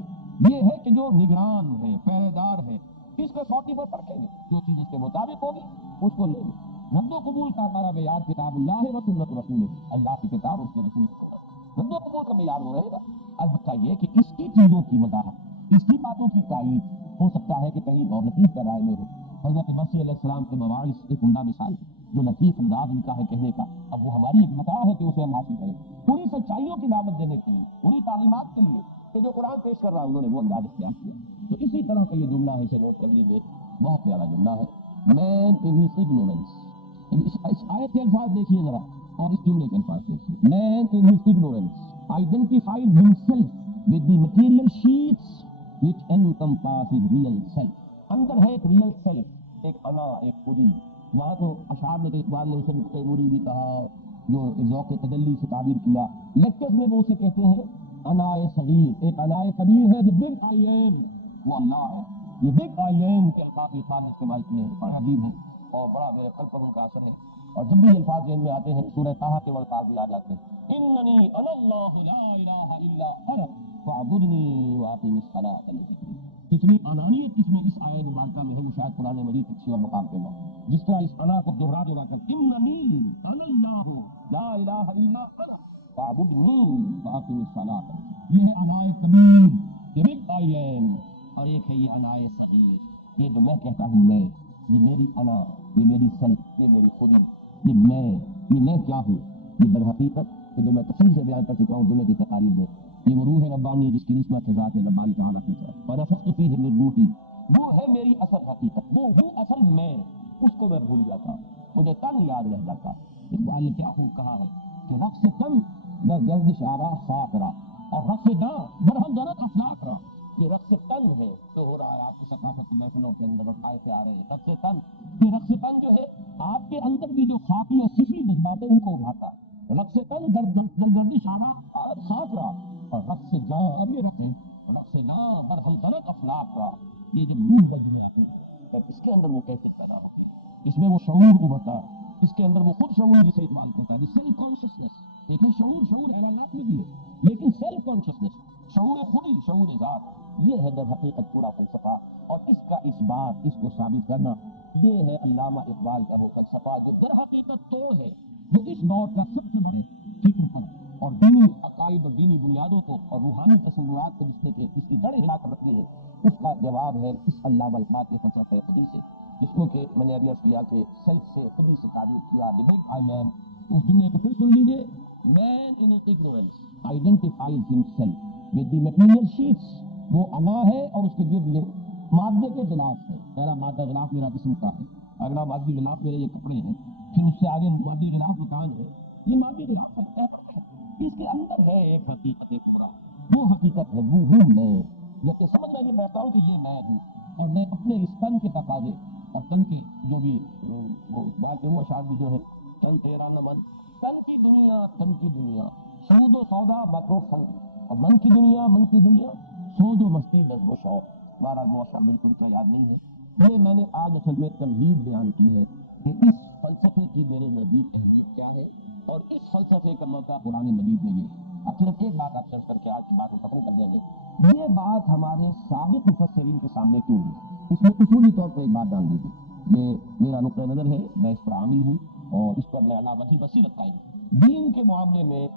یہ ہے کہ جو نگران ہے، پہرے دار ہے، اس کو 100 پر پرکھیں گے، جو چیز اس کے مطابق ہوگی اس کو لیں گے۔ رد و قبول کا ہمارا معیار کتاب اللہ و سنت رسول ہے، اللہ کی کتاب اس کے رسول کی سنت، رد و قبول کا معیار وہ رہے گا۔ البتہ یہ کہ اس کی چیزوں کی وضاحت، اس کی باتوں کی تائید ہو سکتا ہے کہ کہیں اور لطیف پیرائے میں ہو۔ حضرت مسیح علیہ السلام کے مواعظ ایک عمدہ مثال ہے، جو لطیف انداز ان کا ہے کہنے کا، اب وہ ہماری ایک متاع ہے کہ اسے ہم حاصل کریں، پوری سچائیوں کی دعوت دینے کے لیے، پوری تعلیمات کے لیے کہ جو قرآن پیش کر رہا ہے انہوں نے وہ انداز اختیار کیا۔ تو اسی طرح کا یہ جملہ ہے، اسے نوٹ کر لیجیے، بہت پیارا جملہ ہے، مین ان ہز اگنورینس۔ اس آیت کے الفاظ دیکھیے ذرا اور اس جملے کے الفاظ دیکھیے۔ Man in his ignorance identifies himself with the material sheaths which encompasses real self۔ اندر ہے ایک ریئل سیلف، ایک انا، ایک خودی۔ وہاں تو اشعار میں تو اقبال نے اسے نقطۂ نوری بھی کہا، جو ذوق تجلی سے تعبیر کیا۔ لیکچرز میں وہ اسے کہتے ہیں انا صغیر، ایک انا کبیر ہے، the big I am، وہ اللہ ہے۔ یہ big I am کے الفاظ اقبال نے استعمال کیے ہیں، بڑا عجیب ہے اور بڑا میرے قلب پر ان کا اثر ہے۔ اور جب بھی الفاظ ذہن میں آتے ہیں سورہ طٰہٰ کے وہ الفاظ بھی آ جاتے ہیں، اننی انا اللہ لا الہ الا انا فاعبدنی واقم الصلاۃ لذکری۔ کتنی انانیت اس میں اس آیت مبارکہ میں ہے، وہ شاید قرآن مجید کے کسی اور مقام پہ نہ ہو۔ جس طرح اس انا کو دوہرا دوہرا کر اننی انا اللہ لا الہ الا انا فاعبدنی واقم الصلاۃ، یہ ہے انا کبیر، یہ بگ آئی ایم، اور ایک ہے یہ انا صغیر، یہ جو میں کہتا ہوں میں، یہ میری انا، یہ میری سیلف، یہ میری خودی، یہ میں کیا ہوں۔ یہ در حقیقت جو میں تفصیل سے بیان کر چکا ہوں جمعے کی تقاریر میں، یہ وہ روح ربانی جس کی نسبت ذات ربانی تعالیٰ کی طرف، ونفخت فیہ من روحی، وہ ہے میری اصل حقیقت، وہ ہوں اصل میں، اس کو میں بھول جاتا، مجھے تن یاد رہ جاتا۔ اقبال نے کیا خوب کہا ہے کہ رقص تن در گردش آرا خاک را، اور رقص داں برہم دولت افلاک را۔ یہ رقص تن ہے جو ہو رہا ہے آپ کی ثقافت محفلوں کے اندر، اور آئے آ رہے ہیں رقص تن۔ یہ رقص تن جو ہے آپ کے اندر بھی جو خاکی اور صفی جذبات ہیں ان کو ابھارتا ہے۔ رقص تن در گردش آرا خاک را، اور رقص جاں، اب یہ رقص رقص جاں برہم دولت افلاک را، یہ جب روح بجنا ہے تب اس کے اندر وہ کیفیت پیدا ہوتی ہے، اس میں وہ شعور ابھرتا ہے، اس کے اندر وہ خود شعور جسے اقبال کہتا ہے، سیلف کانشسنس۔ لیکن شعور اعلانات میں بھی ہے، لیکن سیلف کانشسنس، شعور خودی، شعور ذات، یہ ہے در حقیقت پورا فلسفہ، اور اس کا اس بات، اس کو ثابت کرنا، یہ ہے علامہ اقبال کا وہ فلسفہ جو در حقیقت توڑ ہے، جو اس دور کا سب سے بڑے فکر کو اور دینی عقائد اور دینی بنیادوں کو اور روحانی تصورات کو جس نے اس کی جڑ ہلا کر رکھی ہے، اس کا جواب ہے اس علامہ اقبال کے فلسفہ خودی سے، جس کو کہ میں نے ابھی عرض کیا کہ سیلف سے، خودی سے تعبیر کیا، the big I am۔ اس جملے کو پھر سن لیجیے، man in his ignorance identifies himself with the material sheets، وہ انا ہے اور اس کے گرد مادے کے غلاف ہے۔ پہلا مادہ غلاف میرا جسم کا ہے، اگلا مادی غلاف میرے یہ کپڑے ہیں، پھر اس سے آگے مادی غلاف مکان ہے، یہ مادی غلاف ہے، اس کے اندر ہے ایک حقیقت کبریٰ، وہ حقیقت ہے، وہ ہوں میں، جب کہ سمجھ میں یہ بیٹھتا ہوں کہ یہ میں ہوں، اور میں اپنے اس تن کے تقاضے اور تن کی جو بھی وہ اقبال کے وہ اشعار بھی جو ہے، تن تیرا نہ من، تن کی دنیا سود و سودا مکر و فن، اور من کی دنیا سود و مستی نظم و شوق۔ بہرحال وہ اشعار مجھے تھوڑی یاد نہیں ہے، یہ میں نے آج اصل میں تمہید بیان کی ہے کہ اس فلسفے کی میرے نزدیک اہمیت کیا ہے، اور اس فلسفے کا موقع قرآن مجید میں یہ ہے۔ اب صرف ایک بات آپ سرچ کر کے آج کی بات کو ختم کر دیں گے، یہ بات ہمارے سابق مفسرین کے سامنے کیوں ہے؟ اس میں اصولی طور پر ایک بات ڈال دیجیے، یہ میرا نقطہ نظر ہے، میں اس پر عامل ہوں اور اس پر میں علاوہ وسیع رکھتا ہوں۔ دین کے معاملے میں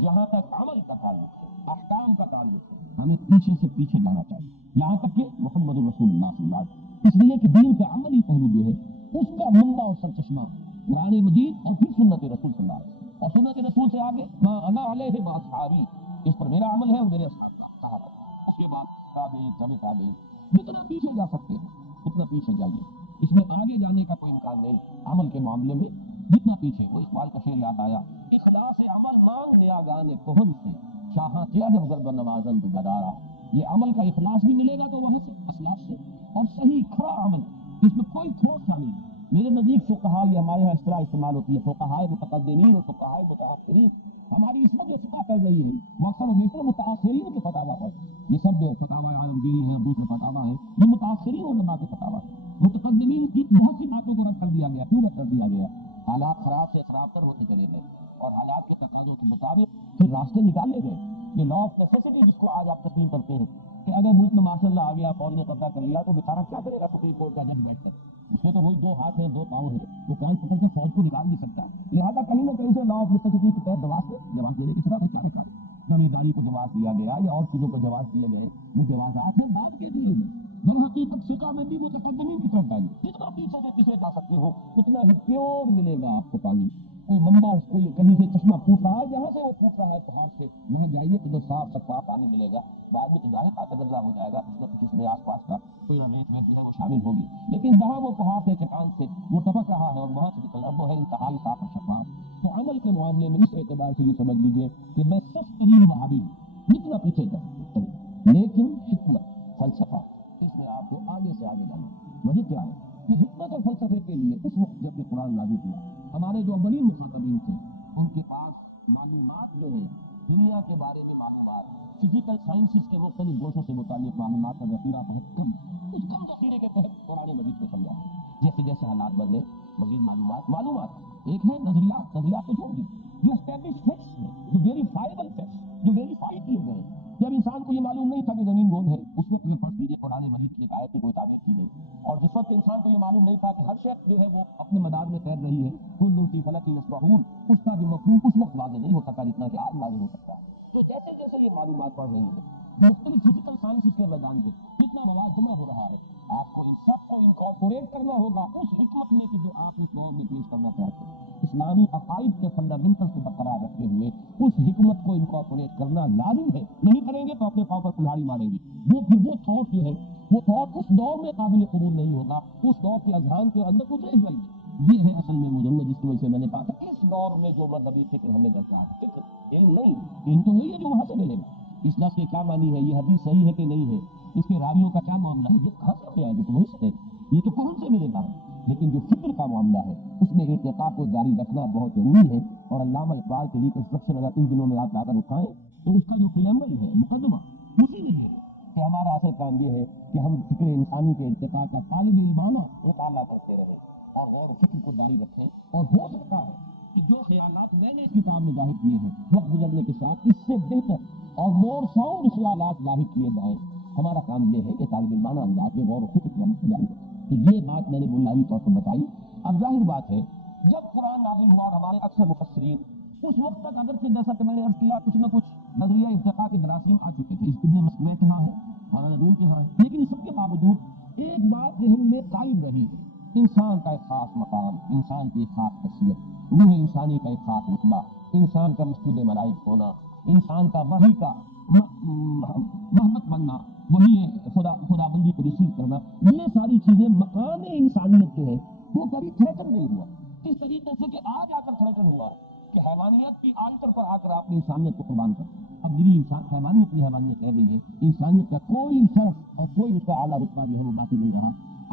جہاں تک عمل کا تعلق ہے، احکام کا تعلق ہے، ہمیں پیچھے سے پیچھے جانا چاہیے، یہاں تک کہ محمد رسول اللہ صلی اللہ علیہ وسلم، اس لیے کہ دین کا عملی پہلو جو ہے اس کا منبع اور سرچشمہ قرآن مجید اور پھر سنت رسول صلی اللہ علیہ وسلم، اور سنت رسول سے آگے ما انا علیہ واصحابی، اس پر میرا عمل ہے اور میرے اصحاب کا، صحابہ، اس کے بعد تابعین، تبع تابعین، جتنا پیچھے جا سکتے ہیں اتنا پیچھے جائیے، اس میں آگے جانے کا کوئی امکان نہیں عمل کے معاملے میں۔ جتنا پیچھے وہ اقبال کا شعر یاد آیا، اخلاص عمل مانگ نیاگان کہن سے شاہاں جب ضرب نوازند گدارا. یہ عمل کا اخلاص بھی ملے گا تو وہاں سے اسلاف سے، اور صحیح کھڑا عمل، اس میں کوئی تھوڑ شامل نہیں. میرے نزدیک فقہا، یہ ہمارے یہاں اس طرح استعمال ہوتی ہے، فقہائے متقدمین اور فقہائے متاخرین. ہماری اس میں جو فقہ پڑھ رہی ہے وہ اکثر و بیشتر متاثرین کے فتاوی ہے. یہ سب جو فتاوی عالمگیری ہیں، دوسرے فتاوی ہیں، یہ متاثرین علماء کے فتاوی ہیں. متقدمین کی بہت سی باتوں کو رد کر دیا گیا. کیوں رد کر دیا گیا؟ حالات خراب سے خراب تر ہوتے چلے گئے اور حالات کے تقاضوں کے مطابق پھر راستے نکالے گئے. یہ لا آف نیسیسٹی جس کو آج آپ تسلیم کرتے ہیں کہ اگر ملک میں ماشاء اللہ آ گیا، فوج نے قبضہ کر لیا، تو بیچارہ کیا کرے گا سپریم کورٹ کا جج بیٹھ کر؟ اس میں تو وہی دو ہاتھ ہیں، دو پاؤں ہیں، وہ کان پکڑ کے فوج کو نکال نہیں سکتا. لہٰذا کہیں نہ کہیں سے لا آف نیسیسٹی کے تحت جواز دینے کی طرح بیچارے کا زمینداری کو جواز دیا گیا یا اور چیزوں کو جواز دیے گئے. وہ جوازات ہیں بعد کے دیے گئے. در حقیقت فقہ میں بھی متقدمین کی طرف ڈالی، جتنا پیچھے سے پیچھے جا سکتے ہو اتنا ہی پیور ملے گا آپ کو پانی. کوئی منبع، کوئی کہیں سے چشمہ پھوٹ رہا ہے، جہاں سے وہ پھوٹ رہا ہے پہاڑ سے، وہاں جائیے تو صاف شفاف پانی ملے گا. بعد میں تو ظاہر بات گدلا ہو جائے گا، اس میں آس پاس کا کوئی ریت ویت جو ہے وہ شامل ہوگی، لیکن جہاں وہ پہاڑ سے چٹان سے وہ ٹپک رہا ہے اور وہاں سے نکل رہا وہ ہے انتہائی صاف اور شفاف. تو عمل کے معاملے میں اس اعتبار سے یہ سمجھ لیجیے کہ میں سخت ترین وہابی ہوں، جتنا پیچھے جا سکتے ہیں، لیکن حکمت فلسفہ اس میں آپ کو آگے سے آگے جانا. وہی کیا ہے کہ حکمت اور فلسفے کے لیے اس وقت جب کہ قرآن نازل ہوا، ہمارے جو اولین مخاطبین تھے ان کے پاس معلومات جو ہے دنیا کے بارے میں معلومات، فزیکل سائنسز کے مختلف گوشوں سے متعلق معلومات کا ذخیرہ بہت کم. اس کم ذخیرے کے تحت قرآن مجید کو سمجھا ہے. جیسے جیسے حالات بدلے مزید معلومات ایک ہے نظریات کو چھوڑ دی جو اسٹیبلش فیکٹس ہیں، جو ویریفائبل فیکٹس، جو ویریفائی کیے گئے. جب انسان کو یہ معلوم نہیں تھا کہ زمین گول ہے، اس وقت یہ فرض کیجیے قرآن مجید کی ایک آیت کی کوئی تعبیر کی گئی. اور جس وقت انسان کو یہ معلوم نہیں تھا کہ ہر شخص جو ہے وہ اپنے مدار میں تیر رہی ہے، کل فی فلک یسبحون، اس کا بھی مفہوم اس وقت واضح نہیں ہو سکتا جتنا کہ آج واضح ہو سکتا ہے. تو جیسے جیسے یہ معلومات بڑھ رہی ہے مختلف فزیکل سائنسز کے میدان پہ جتنا مواد جمع ہو رہا ہے، آپ کو ان سب کو انکارپوریٹ کرنا ہوگا اس حکمت میں کہ جو آپ اس دور میں پیش کرنا چاہتے ہیں. اسلامی عقائد کے فنڈامنٹل کو برقرار رکھتے ہوئے اس حکمت کو انکارپوریٹ کرنا لازم ہے. نہیں کریں گے تو اپنے پاؤں پر کلہاڑی ماریں گے. وہ تھاٹ جو ہے وہ تھاٹ اس دور میں قابل قبول نہیں ہوگا، اس دور کے اذہان کے اندر کچھ نہیں ہوئی. یہ ہے اصل میں مضمون جس کی وجہ سے میں نے کہا تھا اس دور میں جو مذہبی فکر ہمیں درکار ہے، فکر علم نہیں، علم تو وہی ہے جو وہاں سے ملے گا. اس لفظ کے کیا معنی ہے، یہ حدیث صحیح ہے کہ نہیں ہے، اس کے راویوں کا کیا معاملہ ہے، یہ کہاں سے آئے گی؟ تو وہیں سے یہ تو کون سے ملے گا. لیکن جو فکر کا معاملہ ہے اس میں ارتقاء کو جاری رکھنا بہت ضروری ہے. اور علامہ اقبال کے ریکنسٹرکشن اگر ان دنوں میں آپ لا کر اٹھائیں تو اس کا جو پریمبل ہے، مقدمہ، اسی میں یہ ہے کہ ہمارا اصل کام یہ ہے کہ ہم فکر انسانی کے ارتقاء کا طالب علمانہ مطالعہ کرتے رہیں اور غور و فکر کو جاری رکھیں. اور ہو سکتا ہے کہ جو خیالات میں نے اس کتاب میں ظاہر کیے ہیں وقت گزرنے کے ساتھ اس سے بہتر اور مور ساؤنڈ خیالات ظاہر کیے جائیں. ہمارا کام یہ ہے کہ طالب علمانہ انداز میں غور و فکر کی عمل کو جاری رکھیں. تو یہ بات میں نے بنیادی طور پر بتائی. اب ظاہر بات ہے جب قرآن نازل ہوا اور ہمارے اکثر مفسرین اس وقت تک اگرچہ جیسا کہ میں نے عرض کیا کچھ نہ کچھ نظریہ ارتقاء کے جراثیم آ چکے تھے، اس میں مسئلے کے ہاں ہے اور نور کے ہاں ہے، لیکن اس سب کے باوجود ایک بات ذہن میں قائم رہی ہے: انسان کا ایک خاص مقام، انسان کی ایک خاص حیثیت، روح انسانی کا ایک خاص رتبہ، انسان کا مسجود ملائک ہونا، انسان کا وحی کا محبت بننا، وہی خدا بندی کو ریسیو کرنا. یہ ساری چیزیں مقام انسانیت جو ہے وہ کبھی تھریٹن نہیں ہوا اس طریقے سے کہ آج آ کر تھریٹن ہوا کہ حیوانیت کی آلٹر پر آ کر آپ نے انسانیت کو قربان کر دیا. اب میری انسان حیوانیت کی حیوانیت رہ گئی ہے، انسانیت کا کوئی شرف اور کوئی اس کا اعلیٰ رتبہ جو ہے وہ باقی نہیں رہا.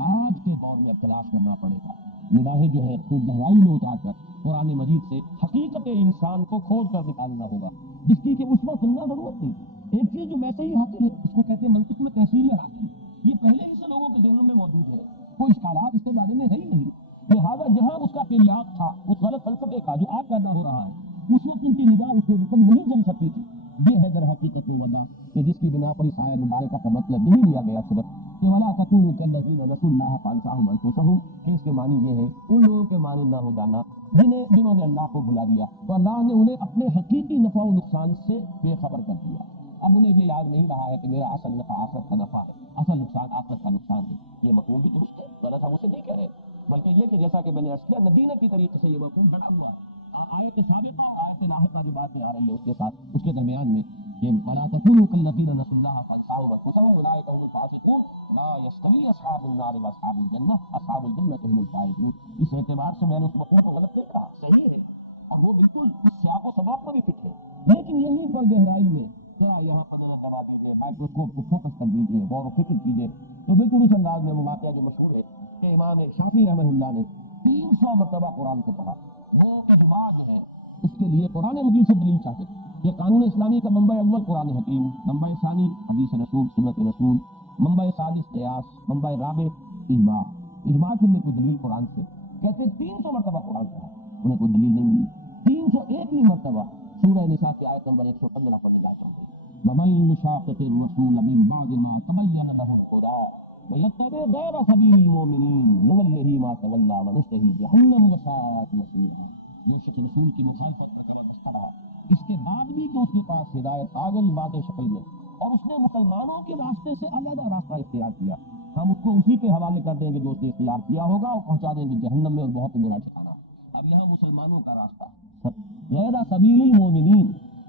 آج کے دور میں اب تلاش کرنا پڑے گا، نگاہیں جو ہے خوب گہرائی میں اتار کر قرآن مجید سے حقیقت انسان کو کھول کر نکالنا ہوگا جس کی کہ اس وقت سننا ضرورت نہیں. ایک چیز جو ویسے ہی حاصل ہے اس کو کہتے ہیں منطق میں تحصیل حاصل، یہ پہلے ہی سے لوگوں کے ذہنوں میں موجود ہے، کوئی اشکالات اس کے بارے میں ہے ہی نہیں. لہٰذا جہاں اس کا پیریاب تھا اس غلط فلسفے کا جو آج پیدا ہو رہا ہے اس وقت ان کی نگاہ اس کے اوپر نہیں جم سکتی تھی. یہ ہے در حقیقت وہ وجہ کہ جس کی بنا پر اس آیت مبارکہ کا مطلب نہیں لیا گیا صرف کہ ولا تکونوا کالذین نسوا اللہ فانساهم انفسهم، کہ اس کے معنی یہ ہے ان لوگوں کے معنی نہ ہو جانا جنہوں نے اللہ کو بھلا دیا تو اللہ نے انہیں اپنے حقیقی نفع و نقصان سے بے خبر کر دیا. اب انہیں یہ یاد نہیں رہا ہے کہ میرا اصل نفع آخرت کا نفع ہے، اصل نقصان آخرت کا نقصان ہے. یہ مفہوم بھی درست ہے، غلط ہم اسے نہیں کہہ رہے، بلکہ یہ کہ جیسا کہ میں نے عرض کیا نبینا کی طریقے سے یہ مفہوم بڑا ہوا آیت سابقہ اور آیت لاحقہ جو بات میں آ رہی ہے اس کے ساتھ اس کے درمیان میں کہ ولا تکونوا کالذین نسوا اللہ فانساهم انفسهم اولئک هم الفاسقون لا یستوی اصحاب النار واصحاب الجنہ اصحاب الجنہ هم الفائزون۔ اس اعتبار سے میں نے اس مقولے کو غلط نہیں کہا، صحیح ہے اور وہ بالکل اس سیاق و سباق پر بھی فٹ ہے، لیکن یہیں پر گہرائی میں ذرا یہاں پر نظر کرا دیجیے، مائکروسکوپ کو فوکس کر دیجیے، غور و فکر کیجیے تو بالکل اس انداز میں وہ واقعہ جو مشہور ہے کہ امام شافعی رحمہ اللہ نے 300 مرتبہ قرآن کو پڑھا۔ وہ اجماع جو ہے اس کے لیے قرآن مجید سے دلیل چاہتے تھے کہ قانون اسلامی کا منبع اول قرآن حکیم، منبع ثانی حدیث رسول سنت رسول، منبع ثالث قیاس، منبع رابع اجماع۔ اجماع کے لیے کوئی دلیل قرآن سے کہتے 300 مرتبہ قرآن پڑھا، انہیں کوئی دلیل نہیں ملی۔ 301ویں مرتبہ سورہ نساء کی آیت نمبر 115 پڑھنے لا چاہتے ہیں، وَمَن يُشَاقِقِ الرَّسُولَ مِن بَعْدِ مَا تَبَيَّنَ لَهُ الْهُدَىٰ وَيَتَّبِعْ غَيْرَ سَبِيلِ الْمُؤْمِنِينَ نُوَلِّهِ مَا تَوَلَّىٰ وَنُصْلِهِ جَهَنَّمَ وَسَاءَتْ مَصِيرًا۔ جو شخص رسول کی مخالفت پر کمر بستہ رہا، اس کے بعد بھی کہ اس کے پاس ہدایت آ گئی بات شکل میں اور اس نے مسلمانوں کے راستے سے علیحدہ راستہ اختیار کیا، ہم اس کو اسی پہ حوالے کر دیں گے جو اس نے اختیار کیا ہوگا اور پہنچا دیں گے جہنم میں اور بہت برا ٹھکانہ۔ اب یہاں مسلمانوں کا راستہ غیر سبیل المومنین،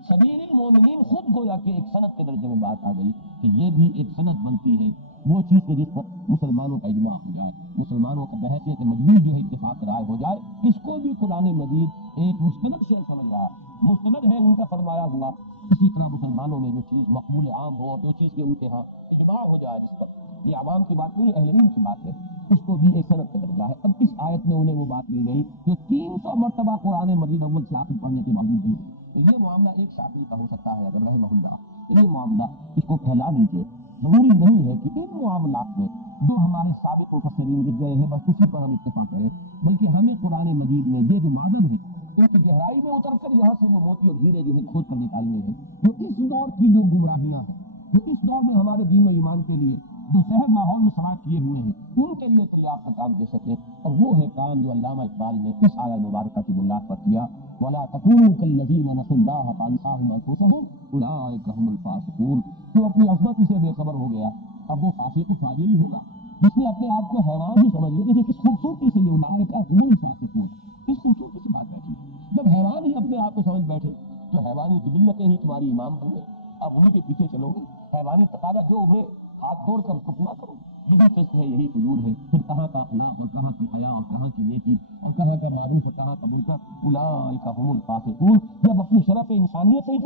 سبیل المومنین خود گویا کہ ایک سند کے درجے میں بات آ گئی کہ یہ بھی ایک سند بنتی ہے وہ چیز کہ جس پر مسلمانوں کا اجماع ہو جائے، مسلمانوں کا بحیثیت مجموعی جو ہے اتفاق رائے ہو جائے، اس کو بھی قرآن مجید ایک مستند سے سمجھ رہا، مستند ہے ان کا فرمایا ہوا۔ اسی طرح مسلمانوں میں جو چیز مقبول عام ہو اور جو چیز کے ان کے ہاں اجماع ہو جائے جس پر، یہ عوام کی بات نہیں، اہل علم کی بات ہے، اس کو بھی ایک سند کا درجہ ہے۔ اب اس آیت میں انہیں وہ بات مل گئی جو 300 مرتبہ قرآن مجید اول سے آخر پڑھنے کے باوجود نہیں، تو یہ معاملہ ایک شافعی کا ہو سکتا ہے اگر رحمہ اللہ، یہ معاملہ اس کو پھیلا لیجیے۔ ضروری نہیں ہے کہ ان معاملات میں جو ہمارے سابق مفسرین لکھ گئے ہیں بس اسی پر ہم اتفاق کریں، بلکہ ہمیں قرآن مجید میں یہ جو معدن ہے ایک گہرائی میں اتر کر یہاں سے وہ موتی اور ہیرے جو ہے کھود کر نکالنے ہیں، جو اس دور کی جو گمراہیاں ہیں، جو اس دور میں ہمارے دین و ایمان کے لیے جو صحت ماحول میں سماعت کیے ہوئے ہیں، ان کے لیے دریافت کا کام دے سکیں، اور وہ ہے کام جو علامہ اقبال نے اس آیت مبارکہ کی بنیاد پر کیا، وَلَا تَكُونُوا كَالَّذِينَ نَسُوا اللَّهَ فَأَنسَاهُمْ أَنفُسَهُمْ أُولَٰئِكَ هُمُ الْفَاسِقُونَ۔ جو اپنی عظمت سے بے خبر ہو گیا اب وہ فاسق و فاجر ہی ہوگا، جس نے اپنے آپ کو حیوان ہی سمجھ لیا۔ دیکھیے کس خوبصورتی سے یہ اولئک هم الفاسقون، کس خوبصورتی سے بات بیٹھی۔ جب حیوان ہی اپنے آپ کو سمجھ بیٹھے تو حیوانی جبلتیں ہی تمہاری امام بن گئی، اب انہیں کے پیچھے چلو گے، حیوانی تقاضا جو ابھرے ہاتھ توڑ کر اس کو پورا کرو، یہی فسق ہے، یہی فجور ہے۔ پھر کہاں کا اخلاق اور کہاں کی حیا اور کہاں کی نیکی اور کہاں کا معروف اور کہاں کا منکر، اولئک هم الفاسقون۔ جب اپنی شرف انسانیت سے ہی